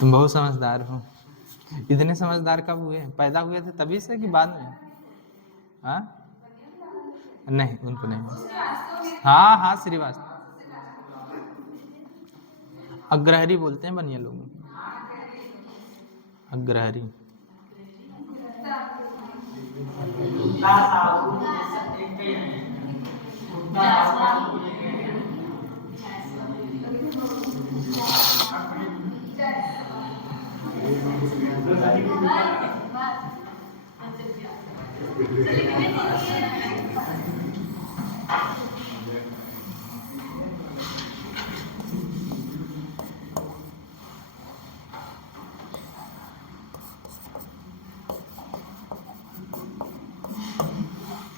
तुम बहुत समझदार हो। इतने समझदार कब हुए, पैदा हुए थे तभी से कि बाद में? हाँ नहीं उनको नहीं। हाँ हाँ श्रीवास्तव, अग्रहरी बोलते हैं बनिया लोग, अग्रहरी।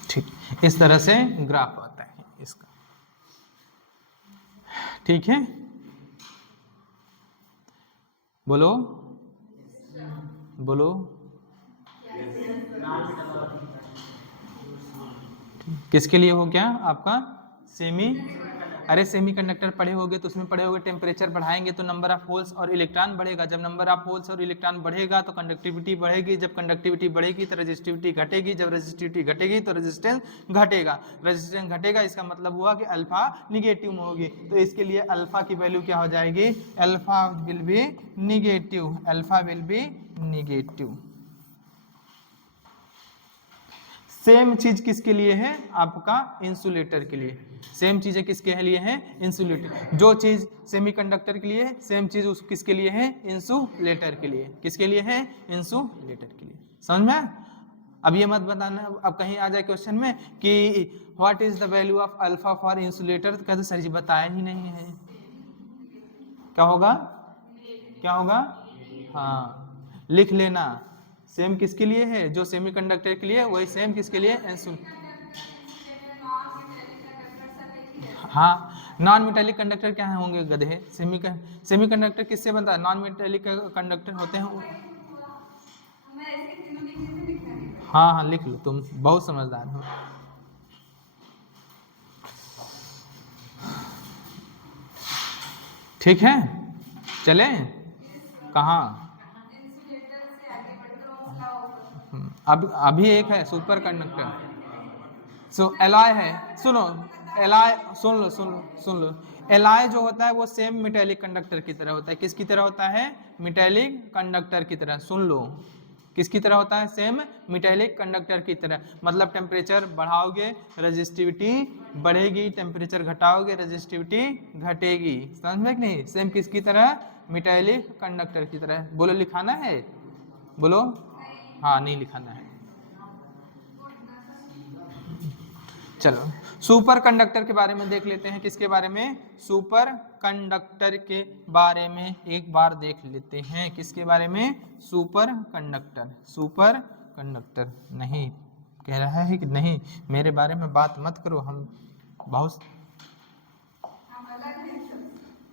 ठीक, इस तरह से ग्राफ आता है इसका, ठीक है। बोलो बोलो, किसके लिए हो गया आपका सेमी, अरे सेमीकंडक्टर पढ़े होगे तो उसमें पढ़े होगे टेम्परेचर बढ़ाएंगे तो नंबर ऑफ होल्स और इलेक्ट्रॉन बढ़ेगा। जब नंबर ऑफ होल्स और इलेक्ट्रॉन बढ़ेगा तो कंडक्टिविटी बढ़ेगी, जब कंडक्टिविटी बढ़ेगी तो रेजिस्टिविटी घटेगी, जब रेजिस्टिविटी घटेगी तो रेजिस्टेंस घटेगा, रेजिस्टेंस घटेगा इसका मतलब हुआ कि अल्फा निगेटिव में होगी। तो इसके लिए अल्फा की वैल्यू क्या हो जाएगी, alpha will be negative, alpha will be negative. Same चीज किसके लिए है आपका इंसुलेटर के लिए, सेम चीजें किसके लिए हैं इंसुलेटर। जो चीज सेमीकंडक्टर के लिए है सेम चीज उस किसके लिए है इंसुलेटर के लिए, किसके लिए है इंसुलेटर के लिए। समझ में? अब ये मत बताना अब कहीं आ जाए क्वेश्चन में कि what is the value of alpha for insulator, तो कहते सर जी बताया ही नहीं है। क्या होगा क्या होगा, हाँ लिख लेना। सेम किसके लिए है, जो सेमीकंडक्टर के लिए, वही सेम किसके लिए हाँ नॉन मेटेलिक कंडक्टर क्या होंगे गधे, सेमीकंडक्टर किससे बनता है, नॉन मेटेलिक कंडक्टर होते हैं। हाँ हाँ लिख लो, तुम बहुत समझदार हो। ठीक है चले कहाँ, अब अभी एक है सुपर कंडक्टर, सो एलॉय है, सुनो एलॉय सुन लो एलॉय जो होता है वो सेम मेटेलिक कंडक्टर की तरह होता है। किसकी तरह होता है, मेटेलिक कंडक्टर की तरह। सुन लो किसकी तरह होता है? सेम मेटालिक कंडक्टर की तरह। मतलब टेम्परेचर बढ़ाओगे रेजिस्टिविटी बढ़ेगी, टेम्परेचर घटाओगे रेजिस्टिविटी घटेगी। समझ में कि नहीं? सेम किसकी तरह? मेटालिक कंडक्टर की तरह। बोलो लिखाना है? बोलो। हाँ नहीं लिखाना है। चलो सुपर कंडक्टर के बारे में देख लेते हैं। किसके बारे में? सुपर कंडक्टर के बारे में एक बार देख लेते हैं। किसके बारे में? Super conductor. सुपर कंडक्टर नहीं कह रहा है कि नहीं मेरे बारे में बात मत करो, हम बहुत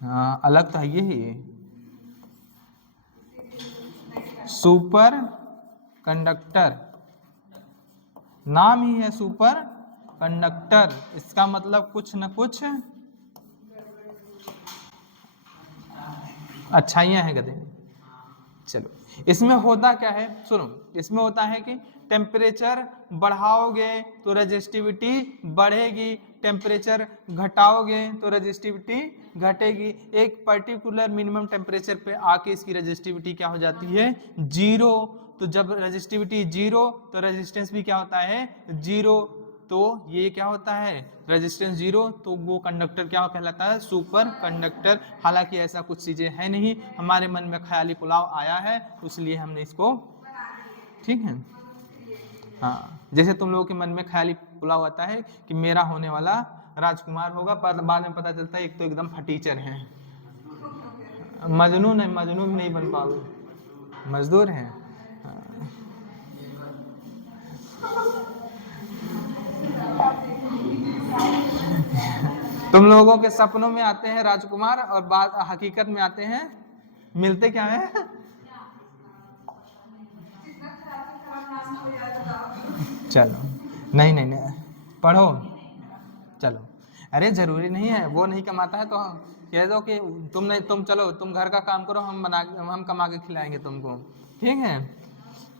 हाँ अलग तो है ही। सुपर कंडक्टर नाम ही है सुपर कंडक्टर, इसका मतलब कुछ न कुछ अच्छाइयाँ हैं गधे। चलो इसमें होता क्या है सुनो, इसमें होता है कि टेम्परेचर बढ़ाओगे तो रेजिस्टिविटी बढ़ेगी, टेम्परेचर घटाओगे तो रेजिस्टिविटी घटेगी। एक पर्टिकुलर मिनिमम टेम्परेचर पे आके इसकी रेजिस्टिविटी क्या हो जाती है? जीरो। तो जब रेजिस्टिविटी जीरो तो रेजिस्टेंस भी क्या होता है? जीरो। तो ये क्या होता है? रेजिस्टेंस जीरो, तो वो कंडक्टर क्या कहलाता है? Super conductor. हालांकि ऐसा कुछ चीजें है नहीं, हमारे मन में ख्याली पुलाव आया है इसलिए हमने इसको, ठीक है हाँ। जैसे तुम लोगों के मन में ख्याली पुलाव आता है कि मेरा होने वाला राजकुमार होगा, पर बाद में पता चलता है एक तो एकदम फटीचर है, मजनू नहीं बन पाओगे, मजदूर हैं। तुम लोगों के सपनों में आते हैं राजकुमार और बाद हकीकत में आते हैं, मिलते क्या है? चलो नहीं पढ़ो। चलो अरे जरूरी नहीं है, वो नहीं कमाता है तो कह दो कि तुम चलो तुम घर का काम करो, हम कमा के खिलाएंगे तुमको, ठीक है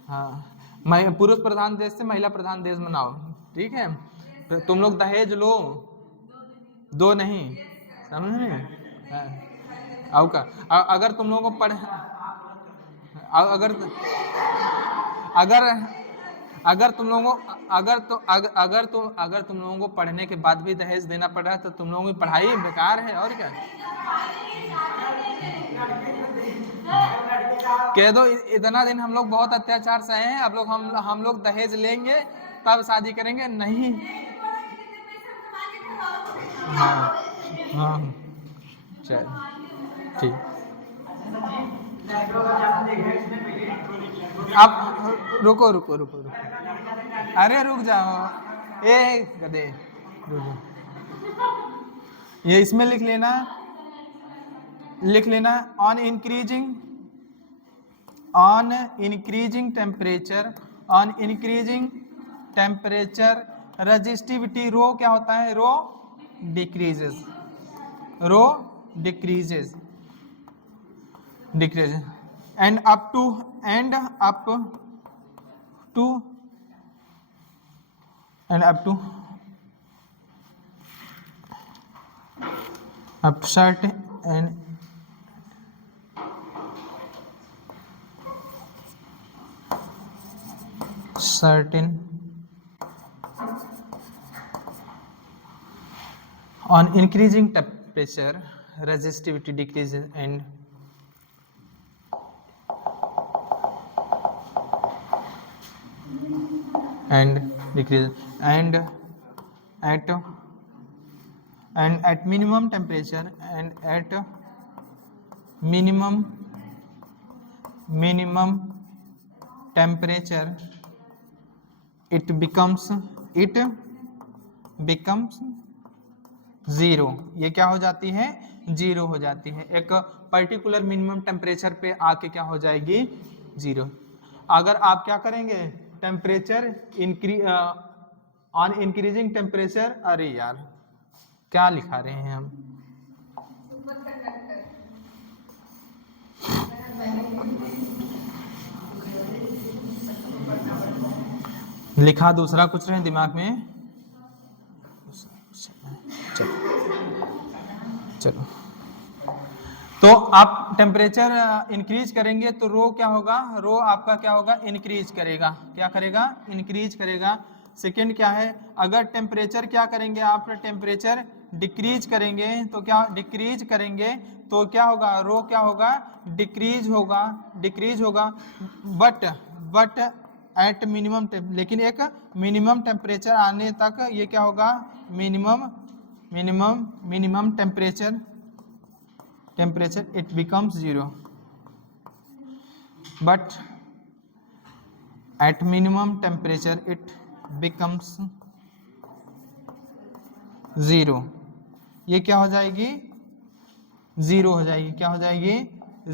हाँ। पुरुष प्रधान देश से महिला प्रधान देश बनाओ, ठीक है। तो तुम लोग दहेज लो, दो नहीं, समझ रहे? आओ का अगर तुम लोगों को पढ़ अगर तुम लोगों अगर तुम लोगों को पढ़ने के बाद भी दहेज देना पड़ रहा है तो तुम लोगों की पढ़ाई बेकार है। और क्या कह दो, इतना दिन हम लोग बहुत अत्याचार सहे हैं, अब लोग हम लोग दहेज लेंगे तब शादी करेंगे, नहीं हाँ चल ठीक। आप रुको, अरे रुक जाओ, गधे रुको। ये इसमें लिख लेना ऑन इंक्रीजिंग टेम्परेचर रेजिस्टिविटी रो क्या होता है? रो decreases and up certain on increasing temperature resistivity decreases and decrease and at minimum temperature it becomes zero. ये क्या हो जाती है? जीरो हो जाती है। एक पर्टिकुलर मिनिमम टेम्परेचर पे आके क्या हो जाएगी? जीरो। अगर आप क्या करेंगे? टेम्परेचर ऑन इंक्रीजिंग टेम्परेचर, अरे यार क्या लिखा रहे हैं हम? लिखा दूसरा कुछ रहे दिमाग में। चलो तो आप टेम्परेचर इंक्रीज करेंगे तो रो क्या होगा, रो आपका क्या होगा, इंक्रीज करेगा। क्या करेगा, इंक्रीज करेगा। सेकंड क्या है, अगर टेम्परेचर क्या करेंगे आप, टेम्परेचर डिक्रीज करेंगे तो क्या, डिक्रीज करेंगे तो क्या होगा, रो क्या होगा, डिक्रीज होगा, डिक्रीज होगा। बट एट मिनिमम, लेकिन एक मिनिमम टेम्परेचर आने तक ये क्या होगा, minimum temperature it becomes 0, but at minimum temperature it becomes 0। ये क्या हो जाएगी, 0 हो जाएगी। क्या हो जाएगी,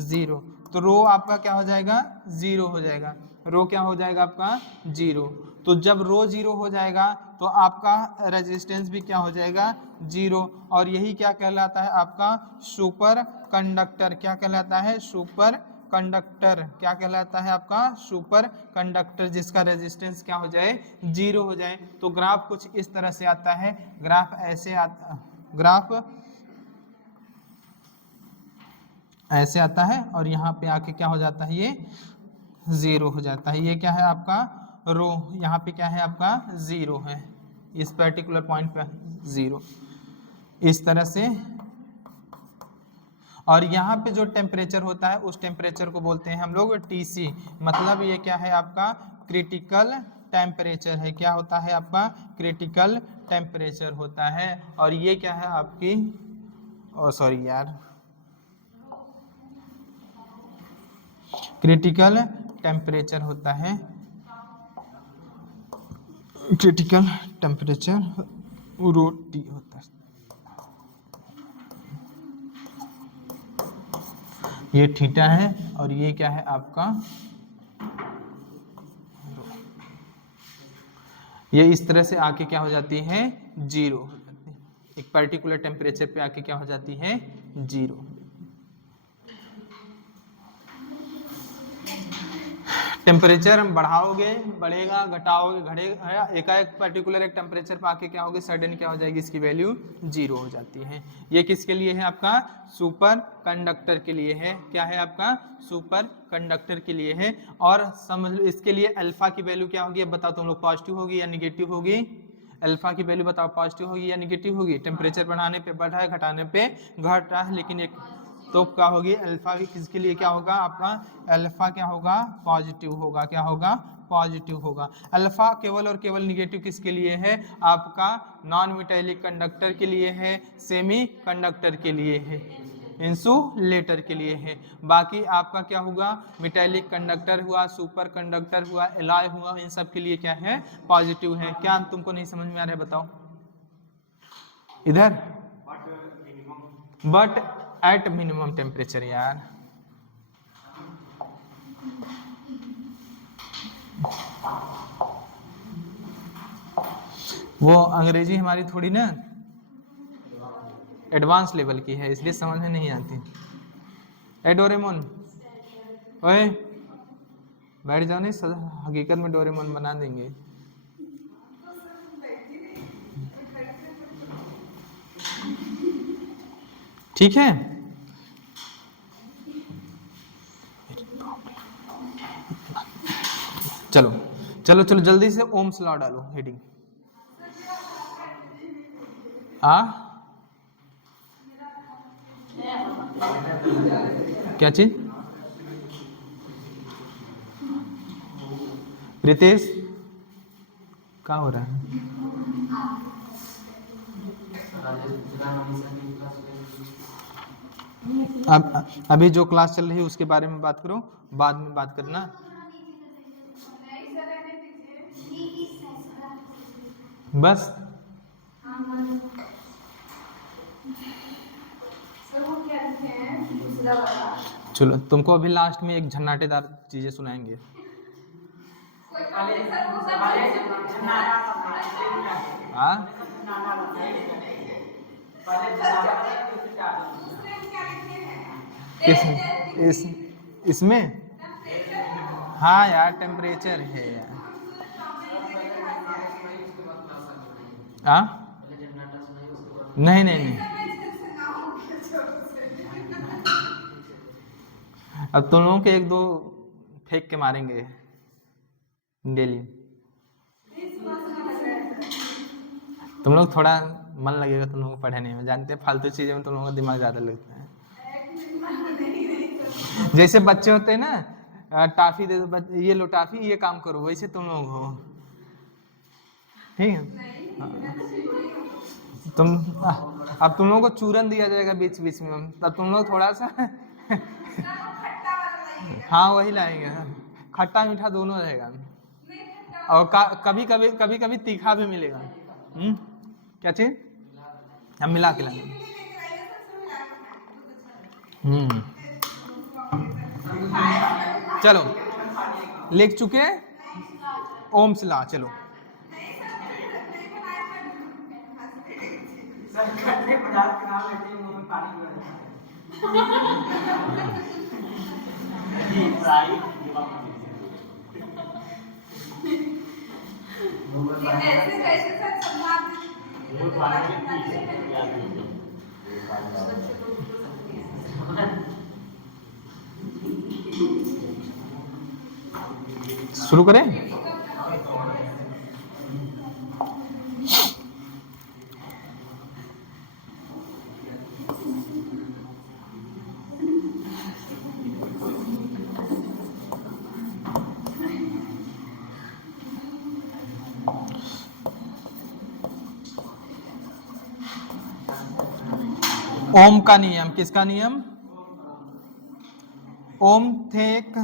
0। तो रो आपका क्या हो जाएगा, 0 हो जाएगा। रो क्या हो जाएगा आपका, 0। तो जब रो 0 हो जाएगा तो आपका रेजिस्टेंस भी क्या हो जाएगा, 0। और यही क्या कहलाता है आपका सुपर कंडक्टर। क्या कहलाता है, सुपर कंडक्टर। क्या कहलाता है आपका, सुपर कंडक्टर, जिसका रेजिस्टेंस क्या हो जाए, 0 हो जाए। तो ग्राफ कुछ इस तरह से आता है, ग्राफ ऐसे आता है और यहाँ पे आके क्या हो जाता है, ये 0 हो जाता है। ये क्या है आपका रो, यहाँ पे क्या है आपका 0 है, इस पर्टिकुलर पॉइंट पे 0, इस तरह से। और यहाँ पे जो टेम्परेचर होता है उस टेम्परेचर को बोलते हैं हम लोग TC, मतलब ये क्या है आपका क्रिटिकल टेम्परेचर है। क्या होता है आपका, क्रिटिकल टेम्परेचर होता है। और ये क्या है आपकी, सॉरी यार, क्रिटिकल टेम्परेचर होता है, क्रिटिकल टेम्परेचर रो T होता है। ये थीटा है और ये क्या है आपका, ये इस तरह से आके क्या हो जाती है, 0 हो जाती है। एक पर्टिकुलर टेम्परेचर पे आके क्या हो जाती है, 0। टेम्परेचर बढ़ाओगे बढ़ेगा, घटाओगे घटेगा, एकाएक पर्टिकुलर एक टेम्परेचर पे आके क्या होगी, सडन क्या हो जाएगी, इसकी वैल्यू 0 हो जाती है। ये किसके लिए है आपका, सुपर कंडक्टर के लिए है। क्या है आपका, सुपर कंडक्टर के लिए है। और समझ लो इसके लिए अल्फा की वैल्यू क्या होगी, अब बताओ तुम लोग, पॉजिटिव होगी या निगेटिव होगी। अल्फा की वैल्यू बताओ, पॉजिटिव होगी या निगेटिव होगी। टेम्परेचर बढ़ाने पे बढ़ा है, घटाने पे घट रहा है, लेकिन एक तो क्या होगी, अल्फा किसके लिए क्या होगा आपका, अल्फा क्या होगा, पॉजिटिव होगा। क्या होगा, पॉजिटिव होगा। अल्फा केवल और केवल निगेटिव किसके लिए है, आपका नॉन मेटेलिक कंडक्टर के लिए है, सेमी कंडक्टर के लिए है, इंसुलेटर के लिए है। बाकी आपका क्या होगा, मेटेलिक कंडक्टर हुआ, सुपर कंडक्टर हुआ, एलॉय हुआ, इन सब के लिए क्या है, पॉजिटिव है। क्या तुमको नहीं समझ में आ रहा है, बताओ इधर। बट एट मिनिमम टेम्परेचर यार, वो अंग्रेजी हमारी थोड़ी ना एडवांस लेवल की है, इसलिए समझ में नहीं आती। ए डोरेमोन, ओए बैठ जाओ, नहीं हकीकत में डोरेमोन बना देंगे। ठीक है, चलो चलो चलो जल्दी से ओम्स लॉ डालो हेडिंग। क्या चीज, रितेश क्या हो रहा है, अब अभी जो क्लास चल रही है उसके बारे में बात करो, बाद में बात करना। बस चलो, तुमको अभी लास्ट में एक झन्नाटेदार चीजें सुनाएंगे। इसमें हाँ यार टेम्परेचर है यार। नहीं नहीं नहीं अब तुम लोगों के एक दो फेंक के मारेंगे डेली। तुम लोग थोड़ा मन लगेगा तुम लोगों को पढ़ने में, जानते हैं फालतू चीज़ों में तुम लोगों का दिमाग ज़्यादा लगता है। जैसे बच्चे होते हैं ना, टाफी दे दो, ये लो टाफी, ये काम करो, वैसे तुम लोग हो, ठीक है। तुम अब तुम लोगों को चूरन दिया जाएगा बीच बीच में, तब तुम लोग थोड़ा सा हाँ वही लाएंगे, खट्टा मीठा दोनों रहेगा, और कभी कभी तीखा भी मिलेगा। क्या चीज? हम मिला के लाएंगे। चलो लिख चुके ओम शिला, चलो खट्टे पदार्थ के नाम लेते ही मुंह में पानी भर शुरू करें। ओम का नियम, किसका नियम? ओम थे एक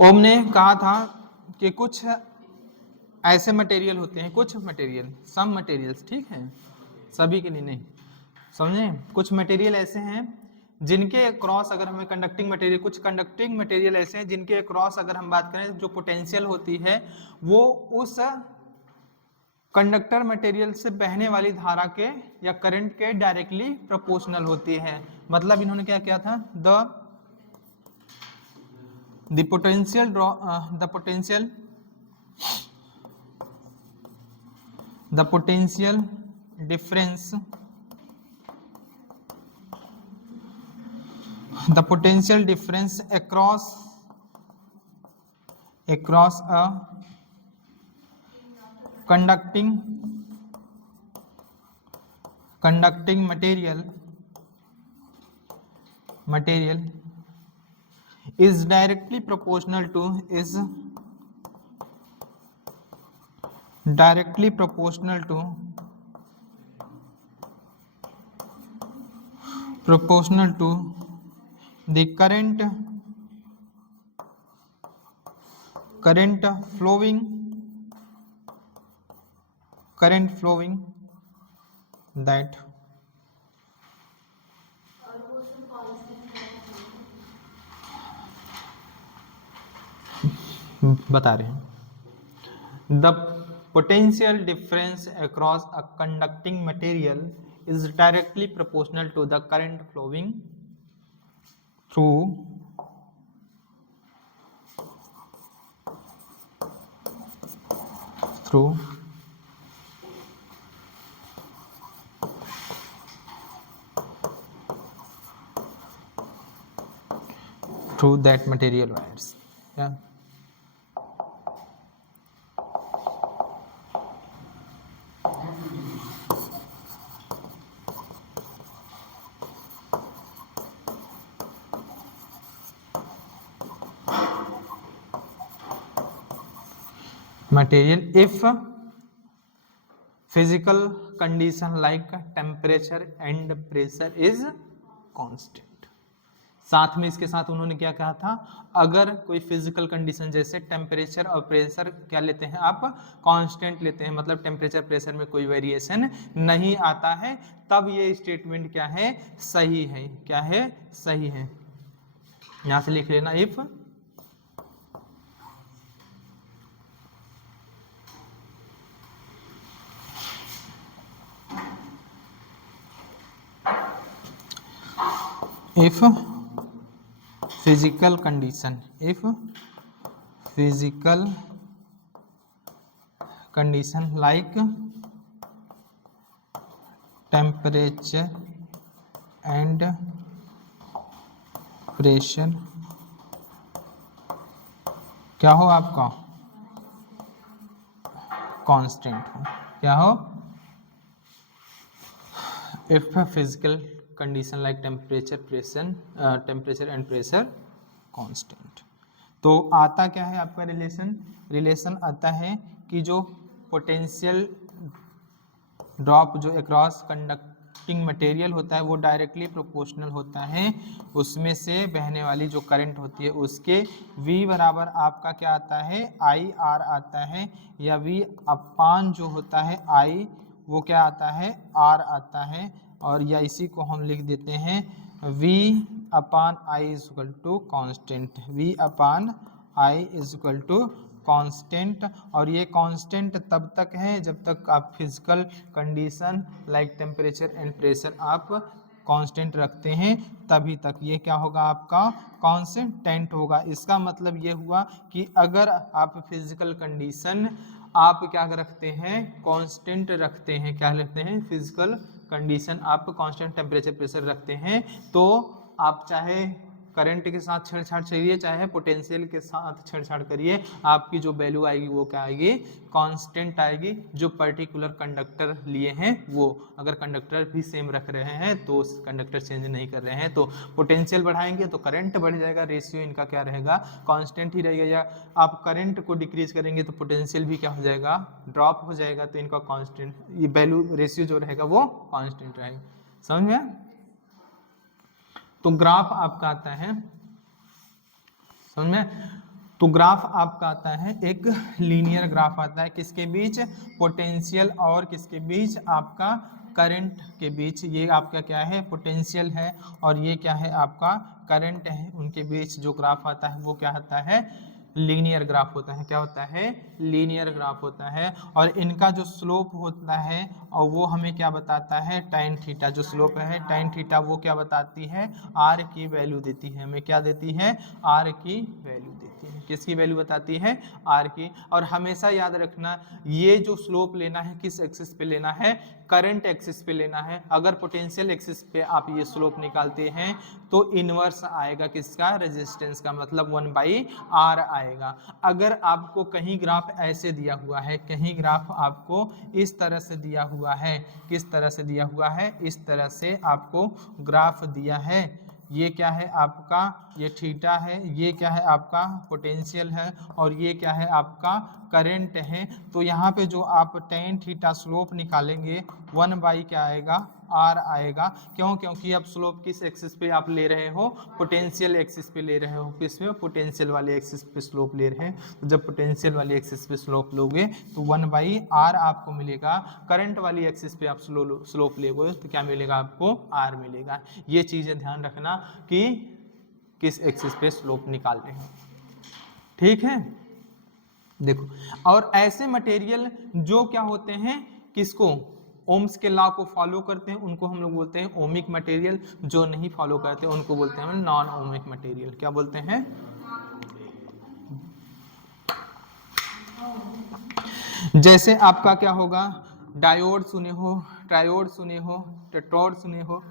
ओम ने कहा था कि कुछ ऐसे मटेरियल होते हैं, कुछ मटेरियल, सम मटेरियल्स, ठीक है, सभी के लिए नहीं, समझे? कुछ मटेरियल ऐसे हैं जिनके क्रॉस अगर हमें कंडक्टिंग मटेरियल, कुछ कंडक्टिंग मटेरियल ऐसे हैं जिनके क्रॉस अगर हम बात करें, जो पोटेंशियल होती है वो उस कंडक्टर मटेरियल से बहने वाली धारा के या करंट के डायरेक्टली प्रोपोर्शनल होती है। मतलब इन्होंने क्या किया था, the potential difference across a conducting material is directly proportional to the current flowing that बता रहे हैं, the potential difference across a conducting material is directly proportional to the current flowing through that material wires. Yeah. Material if physical condition like temperature and pressure is constant. साथ में इसके साथ उन्होंने क्या कहा था, अगर कोई फिजिकल कंडीशन जैसे टेम्परेचर और प्रेशर क्या लेते हैं आप, कांस्टेंट लेते हैं, मतलब टेम्परेचर प्रेशर में कोई वेरिएशन नहीं आता है, तब ये स्टेटमेंट क्या है, सही है। क्या है, सही है। यहां से लिख लेना, if physical condition, if physical condition like temperature and pressure क्या हो आपका कांस्टेंट हो, क्या हो, if physical condition like temperature and pressure constant. तो आता क्या है आपका रिलेशन आता है कि जो पोटेंशियल ड्रॉप जो अक्रॉस कंडक्टिंग मटेरियल होता है वो डायरेक्टली प्रोपोर्शनल होता है उसमें से बहने वाली जो करंट होती है उसके V बराबर आपका क्या आता है आई आर आता है, या V अपान जो होता है I वो क्या आता है R आता है, और या इसी को हम लिख देते हैं V upon I is equal to constant, V upon I is equal to constant. और ये कांस्टेंट तब तक है जब तक आप physical condition like temperature and pressure आप कांस्टेंट रखते हैं, तभी तक ये क्या होगा आपका कांस्टेंट होगा। इसका मतलब ये हुआ कि अगर आप फिजिकल कंडीशन आप क्या रखते हैं कांस्टेंट रखते हैं, क्या रखते हैं फिजिकल कंडीशन आप कांस्टेंट टेम्परेचर प्रेशर रखते हैं, तो आप चाहे करंट के साथ छेड़छाड़ करिए चाहे पोटेंशियल के साथ छेड़छाड़ करिए, आपकी जो वैल्यू आएगी वो क्या आएगी कांस्टेंट आएगी। जो पर्टिकुलर कंडक्टर लिए हैं वो, अगर कंडक्टर भी सेम रख रहे हैं तो कंडक्टर चेंज नहीं कर रहे हैं तो पोटेंशियल बढ़ाएंगे तो करंट बढ़ जाएगा, रेशियो इनका क्या रहेगा कांस्टेंट ही रहेगा। या आप करंट को डिक्रीज करेंगे तो पोटेंशियल भी क्या हो जाएगा ड्रॉप हो जाएगा, तो इनका कांस्टेंट ये वैल्यू रेशियो जो रहेगा वो कांस्टेंट रहेगा। समझ में? तो ग्राफ आपका आता है, समझ में, तो ग्राफ आपका आता है एक लीनियर ग्राफ आता है किसके बीच पोटेंशियल और किसके बीच आपका करंट के बीच। ये आपका क्या है पोटेंशियल है और ये क्या है आपका करंट है, उनके बीच जो ग्राफ आता है वो क्या होता है लीनियर ग्राफ होता है। क्या होता है लीनियर ग्राफ होता है। और इनका जो स्लोप होता है और वो हमें क्या बताता है tan थीटा, जो स्लोप है tan थीटा वो क्या बताती है r की वैल्यू देती है, हमें क्या देती है r की वैल्यू देती है। किसकी वैल्यू बताती है r की। और हमेशा याद रखना ये जो स्लोप लेना है किस एक्सिस पे लेना है करंट एक्सिस पे लेना है। अगर पोटेंशियल एक्सिस पे आप ये स्लोप निकालते हैं तो इनवर्स आएगा किसका रेजिस्टेंस का, मतलब 1/r आएगा। अगर आपको कहीं ग्राफ ऐसे दिया हुआ है, कहीं ग्राफ आपको इस तरह से दिया हुआ है, किस तरह से दिया हुआ है इस तरह से आपको ग्राफ दिया है, ये क्या है आपका ये थीटा है, ये क्या है आपका पोटेंशियल है और ये क्या है आपका करंट है। तो यहाँ पे जो आप tan थीटा स्लोप निकालेंगे 1 क्या आएगा r आएगा। क्यों? क्योंकि अब स्लोप किस एक्सिस पे आप ले रहे हो पोटेंशियल एक्सिस पे ले रहे हो, किसमें पोटेंशियल वाले एक्सिस पे स्लोप ले रहे हैं। तो जब पोटेंशियल वाले एक्सिस पे स्लोप लोगे तो 1/r आपको मिलेगा। करंट वाली एक्सिस पे आप स्लोप लेगे तो क्या मिलेगा आपको r मिलेगा। ये चीजें ध्यान रखना कि किस एक्सिस पे स्लोप निकाल रहे हैं, ठीक है। देखो और ऐसे मटेरियल जो क्या होते हैं किसको ओम्स के लॉ को फॉलो करते हैं उनको हम लोग बोलते हैं ओमिक मटेरियल, जो नहीं फॉलो करते उनको बोलते हैं नॉन ओमिक मटेरियल। क्या बोलते हैं? जैसे आपका क्या होगा डायोड सुने हो, ट्रायोड सुने हो, टेट्रोड सुने हो,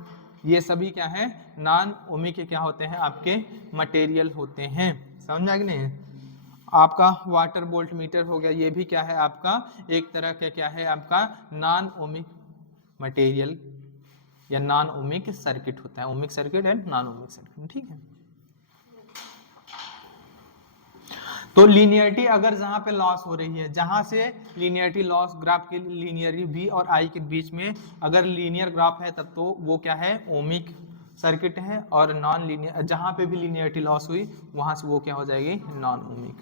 ये सभी क्या है नॉन ओमिक क्या होते हैं आपके मटेरियल होते हैं। समझ आ गया नहीं? आपका वाटर वोल्ट मीटर हो गया, ये भी क्या है आपका एक तरह का क्या है आपका नॉन ओमिक मटेरियल या नॉन ओमिक सर्किट होता है। Ohmic circuit and non ohmic circuit, ठीक है। तो लीनियरिटी अगर जहां पे लॉस हो रही है, जहां से लीनियरिटी लॉस ग्राफ के लीनियरिटी v और i के बीच में अगर लीनियर ग्राफ है तब तो वो क्या है ओमिक सर्किट है, और नॉन लीनियर जहां पे भी लीनियरिटी लॉस हुई वहां से वो क्या हो जाएगी नॉन ओमिक।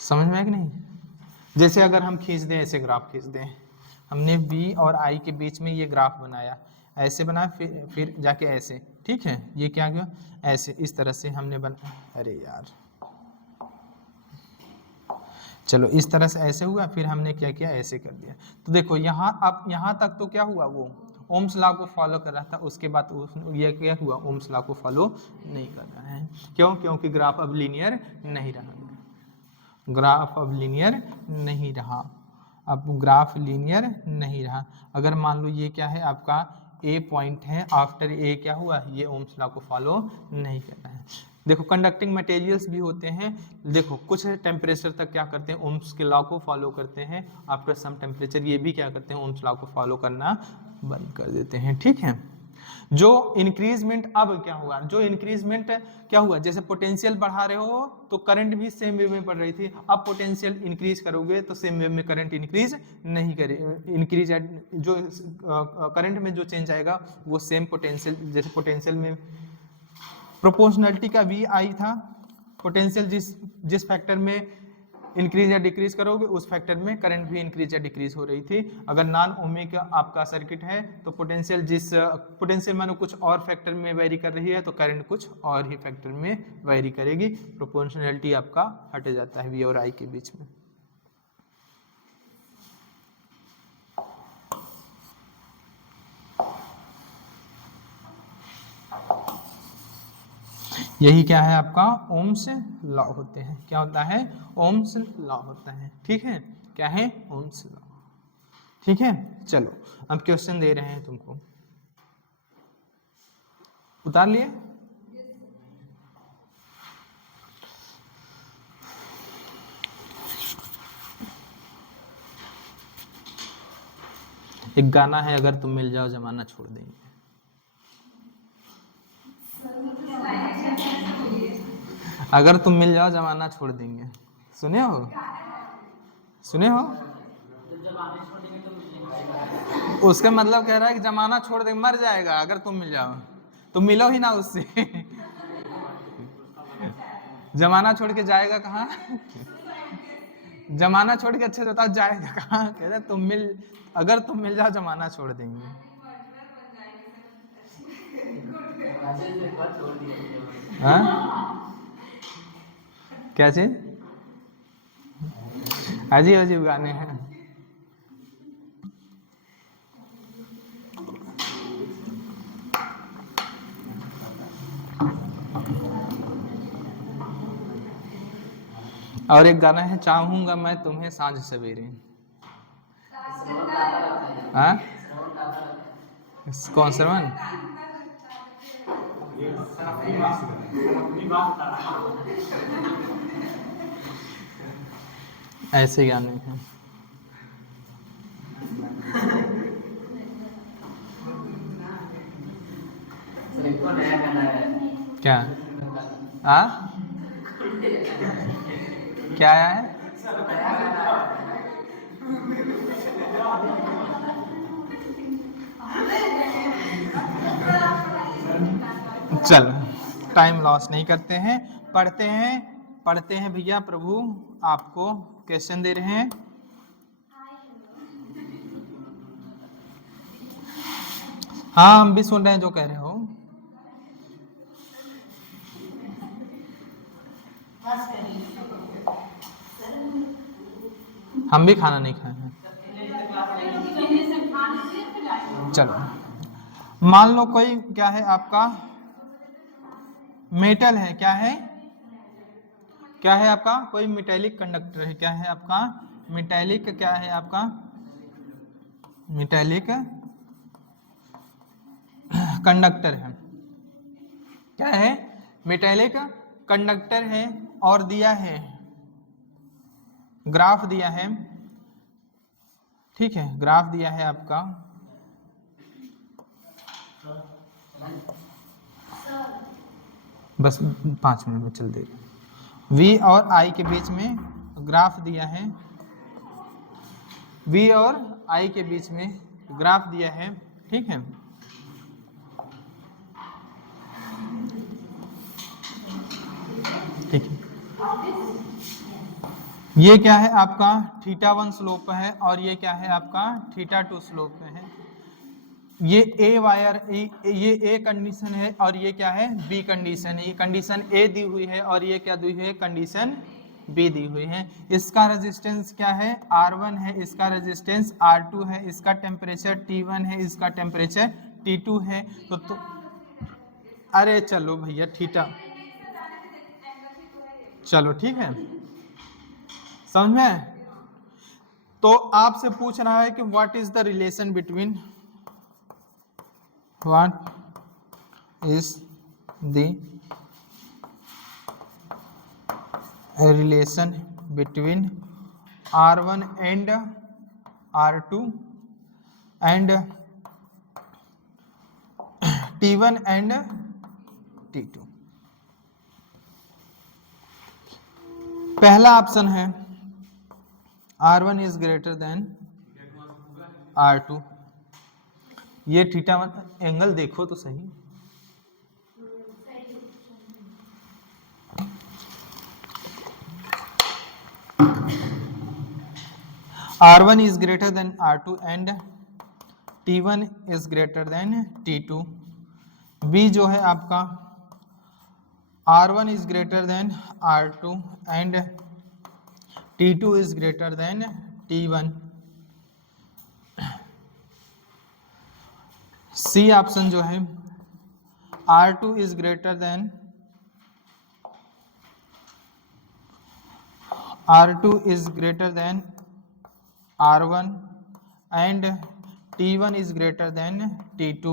समझ में है कि नहीं? जैसे अगर हम खींच दें ऐसे ग्राफ खींच दें, हमने v और i के बीच में ये ग्राफ बनाया, ऐसे बनाया फिर जाके ऐसे, ठीक है। ये क्या गया ऐसे इस तरह से हमने बना, अरे यार चलो इस तरह से ऐसे हुआ, फिर हमने क्या किया ऐसे कर दिया। तो देखो यहाँ अब यहाँ तक तो क्या हुआ वो ओम्स लॉ को फॉलो कर रहा था, उसके बाद ये क्या हुआ, ओम्स लॉ को फॉलो नहीं कर रहा है। क्यों? क्योंकि ग्राफ अब लीनियर नहीं रहा, ग्राफ अब लीनियर नहीं रहा, अब ग्राफ लीनियर नहीं रहा। अगर मान लो ये क्या है आपका ए पॉइंट है, आफ्टर ए क्या हुआ, ये ओम्स लॉ को फॉलो नहीं कर रहा है। देखो कंडक्टिंग मटेरियल्स भी होते हैं, देखो कुछ टेम्परेचर तक क्या करते हैं, ओम्स के लॉ को फॉलो करते हैं, आफ्टर सम टेम्परेचर ये भी क्या करते हैं, ओम्स लॉ को फॉलो करना बंद कर देते हैं। ठीक है, जो इंक्रीजमेंट अब क्या हुआ, जो इंक्रीजमेंट क्या हुआ, जैसे पोटेंशियल बढ़ा रहे हो तो करंट भी सेम वे में बढ़ रही थी, अब पोटेंशियल इंक्रीज करोगे तो सेम वे में करंट इंक्रीज नहीं करे, इंक्रीज जो करंट में जो चेंज आएगा वो सेम पोटेंशियल, जैसे पोटेंशियल में प्रोपोर्शनलिटी का वी आई था, पोटेंशियल जिस फैक्टर में इंक्रीज या डिक्रीज करोगे उस फैक्टर में करंट भी इंक्रीज या डिक्रीज हो रही थी। अगर नॉन ओमिक आपका सर्किट है तो पोटेंशियल मानो कुछ और फैक्टर में वेरी कर रही है तो करंट कुछ और ही फैक्टर में वेरी करेगी, प्रोपोर्शनलिटी आपका हट जाता है वी और आई के बीच में। यही क्या है आपका ओम्स लॉ होते हैं, क्या होता है, ओम्स लॉ होता है। ठीक है, क्या है, ओम्स लॉ। ठीक है, चलो अब क्वेश्चन दे रहे हैं तुमको, उतार लिए। एक गाना है, अगर तुम मिल जाओ जमाना छोड़ देंगे। अगर तुम मिल जाओ जमाना छोड़ देंगे, सुने हो, सुने हो? उसका मतलब कह रहा है कि जमाना छोड़ देंगे, मर जाएगा अगर तुम मिल जाओ, तुम मिलो ही ना उससे। जमाना छोड़ के जाएगा कहाँ? जमाना छोड़ के अच्छे बताओ जाएगा कहाँ? कह रहे अगर तुम मिल जाओ जमाना छोड़ देंगे। हाँ क्या चीज? अजीब अजीब गाने हैं। और एक गाना है, चाहूंगा मैं तुम्हें सांझ सवेरे। हाँ कौन श्रवण? ऐसे गाने हैं। क्या आ? क्या आया है? चल टाइम लॉस नहीं करते हैं, पढ़ते हैं भैया। प्रभु आपको क्वेश्चन दे रहे हैं। हाँ हम भी सुन रहे हैं जो कह रहे हो। हम भी खाना नहीं खाए हैं। चलो मान लो कोई क्या है आपका मेटल है, क्या है, क्या है आपका कोई मेटेलिक कंडक्टर है, क्या है आपका मेटेलिक, क्या है आपका मेटेलिक कंडक्टर है, क्या है मेटेलिक कंडक्टर है, और दिया है ग्राफ दिया है, ठीक है ग्राफ दिया है आपका बस 5 मिनट में चल दे। V और I के बीच में ग्राफ दिया है, V और I के बीच में ग्राफ दिया है, ठीक है। ठीक है, ये क्या है आपका θ1 स्लोप है और ये क्या है आपका θ2 स्लोप है। ये ए वायर ये ए कंडीशन है और ये क्या है बी कंडीशन है। ये कंडीशन ए दी हुई है और ये क्या दी हुई है कंडीशन बी दी हुई है। इसका रेजिस्टेंस क्या है, R1 है, इसका रेजिस्टेंस R2 है, इसका टेम्परेचर T1 है, इसका टेम्परेचर T2 है। तो अरे चलो भैया थीटा, चलो ठीक है, समझ में। तो आपसे पूछ रहा है कि what is the relation between, what is the relation between R1 and R2 and T1 and T2। पहला ऑप्शन है R1 is greater than R2। ये थीटा एंगल देखो तो सही, R1 is greater than R2 and T1 is greater than T2। B जो है आपका R1 is greater than R2 and T2 is greater than T1। C option जो है R2 is greater than R1 and T1 is greater than T2।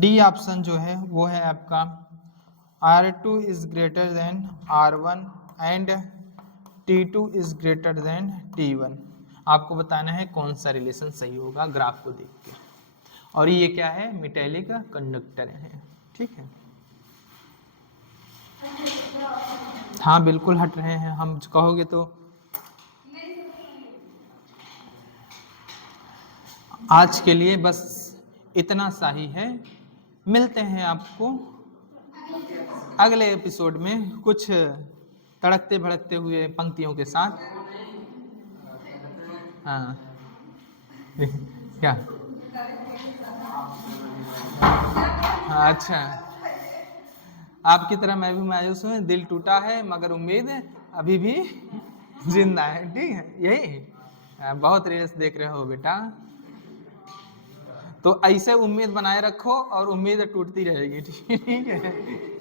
D option जो है वो है आपका R2 is greater than R1 and T2 is greater than T1। आपको बताना है कौन सा रिलेशन सही होगा ग्राफ को देख के। और ये क्या है, मेटेलिक कंडक्टर है, ठीक है। हाँ बिल्कुल हट रहे हैं, हम कहोगे तो। आज के लिए बस इतना सा ही है, मिलते हैं आपको अगले एपिसोड में कुछ तड़कते भड़कते हुए पंक्तियों के साथ। हाँ क्या, हाँ अच्छा, आपकी तरह मैं भी मायूस हूँ, दिल टूटा है मगर उम्मीद अभी भी जिंदा है, ठीक है। यही बहुत रील्स देख रहे हो बेटा, तो ऐसे उम्मीद बनाए रखो और उम्मीद टूटती रहेगी, ठीक है।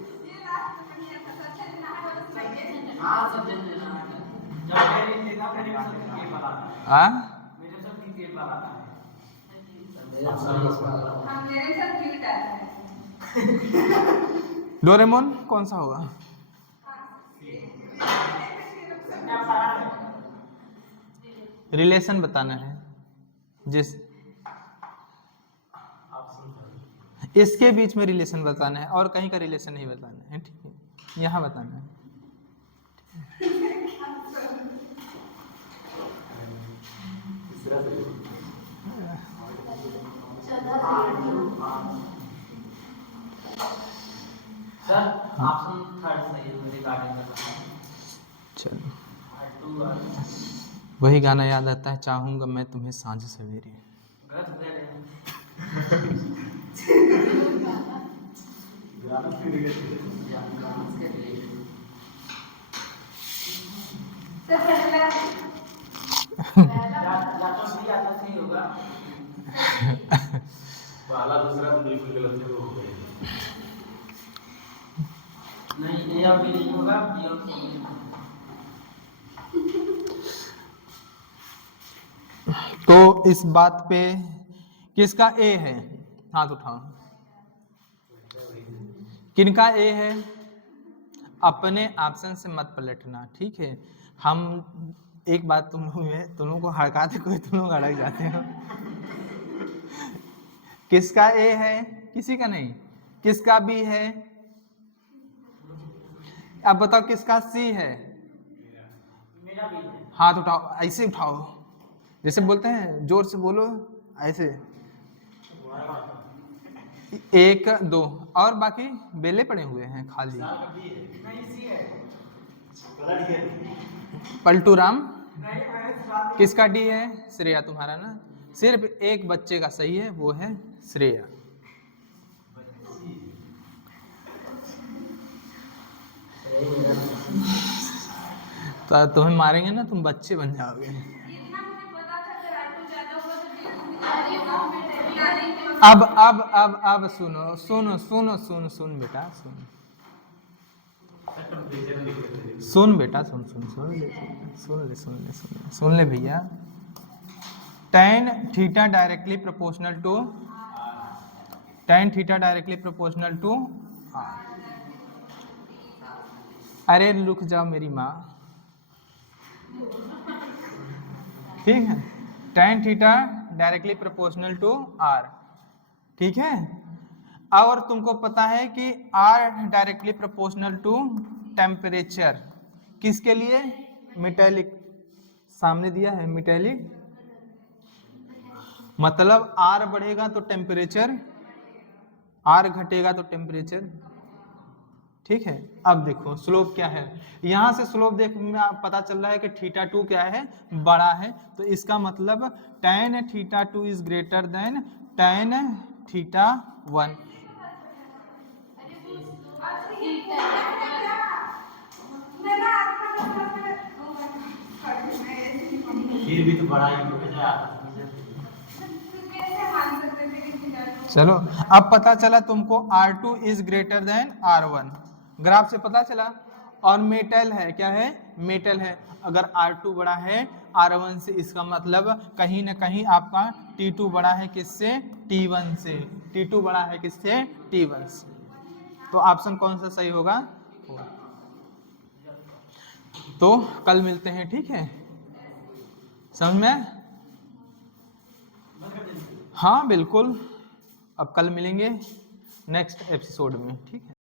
डोरेमोन कौन सा होगा? रिलेशन बताना है जिस इसके बीच में रिलेशन बताना है और कहीं का रिलेशन नहीं बताना है, ठीक है, यहाँ बताना है। सर ऑप्शन थर्ड सही है रिगार्डिंग में। चलो वही गाना याद आता है, चाहूंगा मैं तुम्हें सांझ सवेरे। पहला दूसरा तो बिल्कुल गलत है, वो हो गए। नहीं, ये अभी नहीं होगा, ये तो इस बात पे किसका ए है, हाथ उठाओ। किनका ए है? अपने ऑप्शन से मत पलटना, ठीक है। हम एक बात तुम लोगों को हड़काते कोई तुम लोग हड़क जाते हो। किसका ए है? किसी का नहीं। किसका बी है? अब बताओ किसका सी है? मेरा भी है। हाथ उठाओ, ऐसे उठाओ जैसे बोलते हैं, जोर से बोलो ऐसे। 1 2 और बाकी बेले पड़े हुए हैं खाली। पलटू राम किसका डी है? श्रेया तुम्हारा ना। सिर्फ एक बच्चे का सही है, वो है श्रेया। तो तुम्हें मारेंगे ना, तुम बच्चे बन जाओगे। इतना मुझे पता था कि R2 ज्यादा होगा तो T2 भी ज्यादा होगा। अब सुन बेटा, टेम्परेचर में दिक्कत है। सुन बेटा, सुन ले भैया। tan theta directly proportional to r। अरे रुक जाओ मेरी माँ, ठीक है। tan theta directly proportional to r, ठीक है। और तुमको पता है कि r directly proportional to temperature, किसके लिए? मेटेलिक, सामने दिया है मेटेलिक, मतलब r बढ़ेगा तो टेम्परेचर, r घटेगा तो टेम्परेचर, ठीक है। अब देखो स्लोप क्या है, यहां से स्लोप देख में पता चल रहा है कि थीटा 2 क्या है? बड़ा है, तो इसका मतलब tan theta 2 is greater than tan theta 1। फिर भी तो बड़ा ही हो जाए। कैसे मान सकते थे कि T2? चलो अब पता चला तुमको R2 is greater than R1, graph से पता चला। और मेटल है, क्या है? मेटल है। अगर R2 बड़ा है R1 से, इसका मतलब कहीं ना कहीं आपका T2 बड़ा है किससे? T1 से। T2 बड़ा है किससे? T1 से। तो ऑप्शन कौन सा सही होगा? तो कल मिलते हैं, ठीक है, समझ में? हाँ बिल्कुल, अब कल मिलेंगे नेक्स्ट एपिसोड में, ठीक है।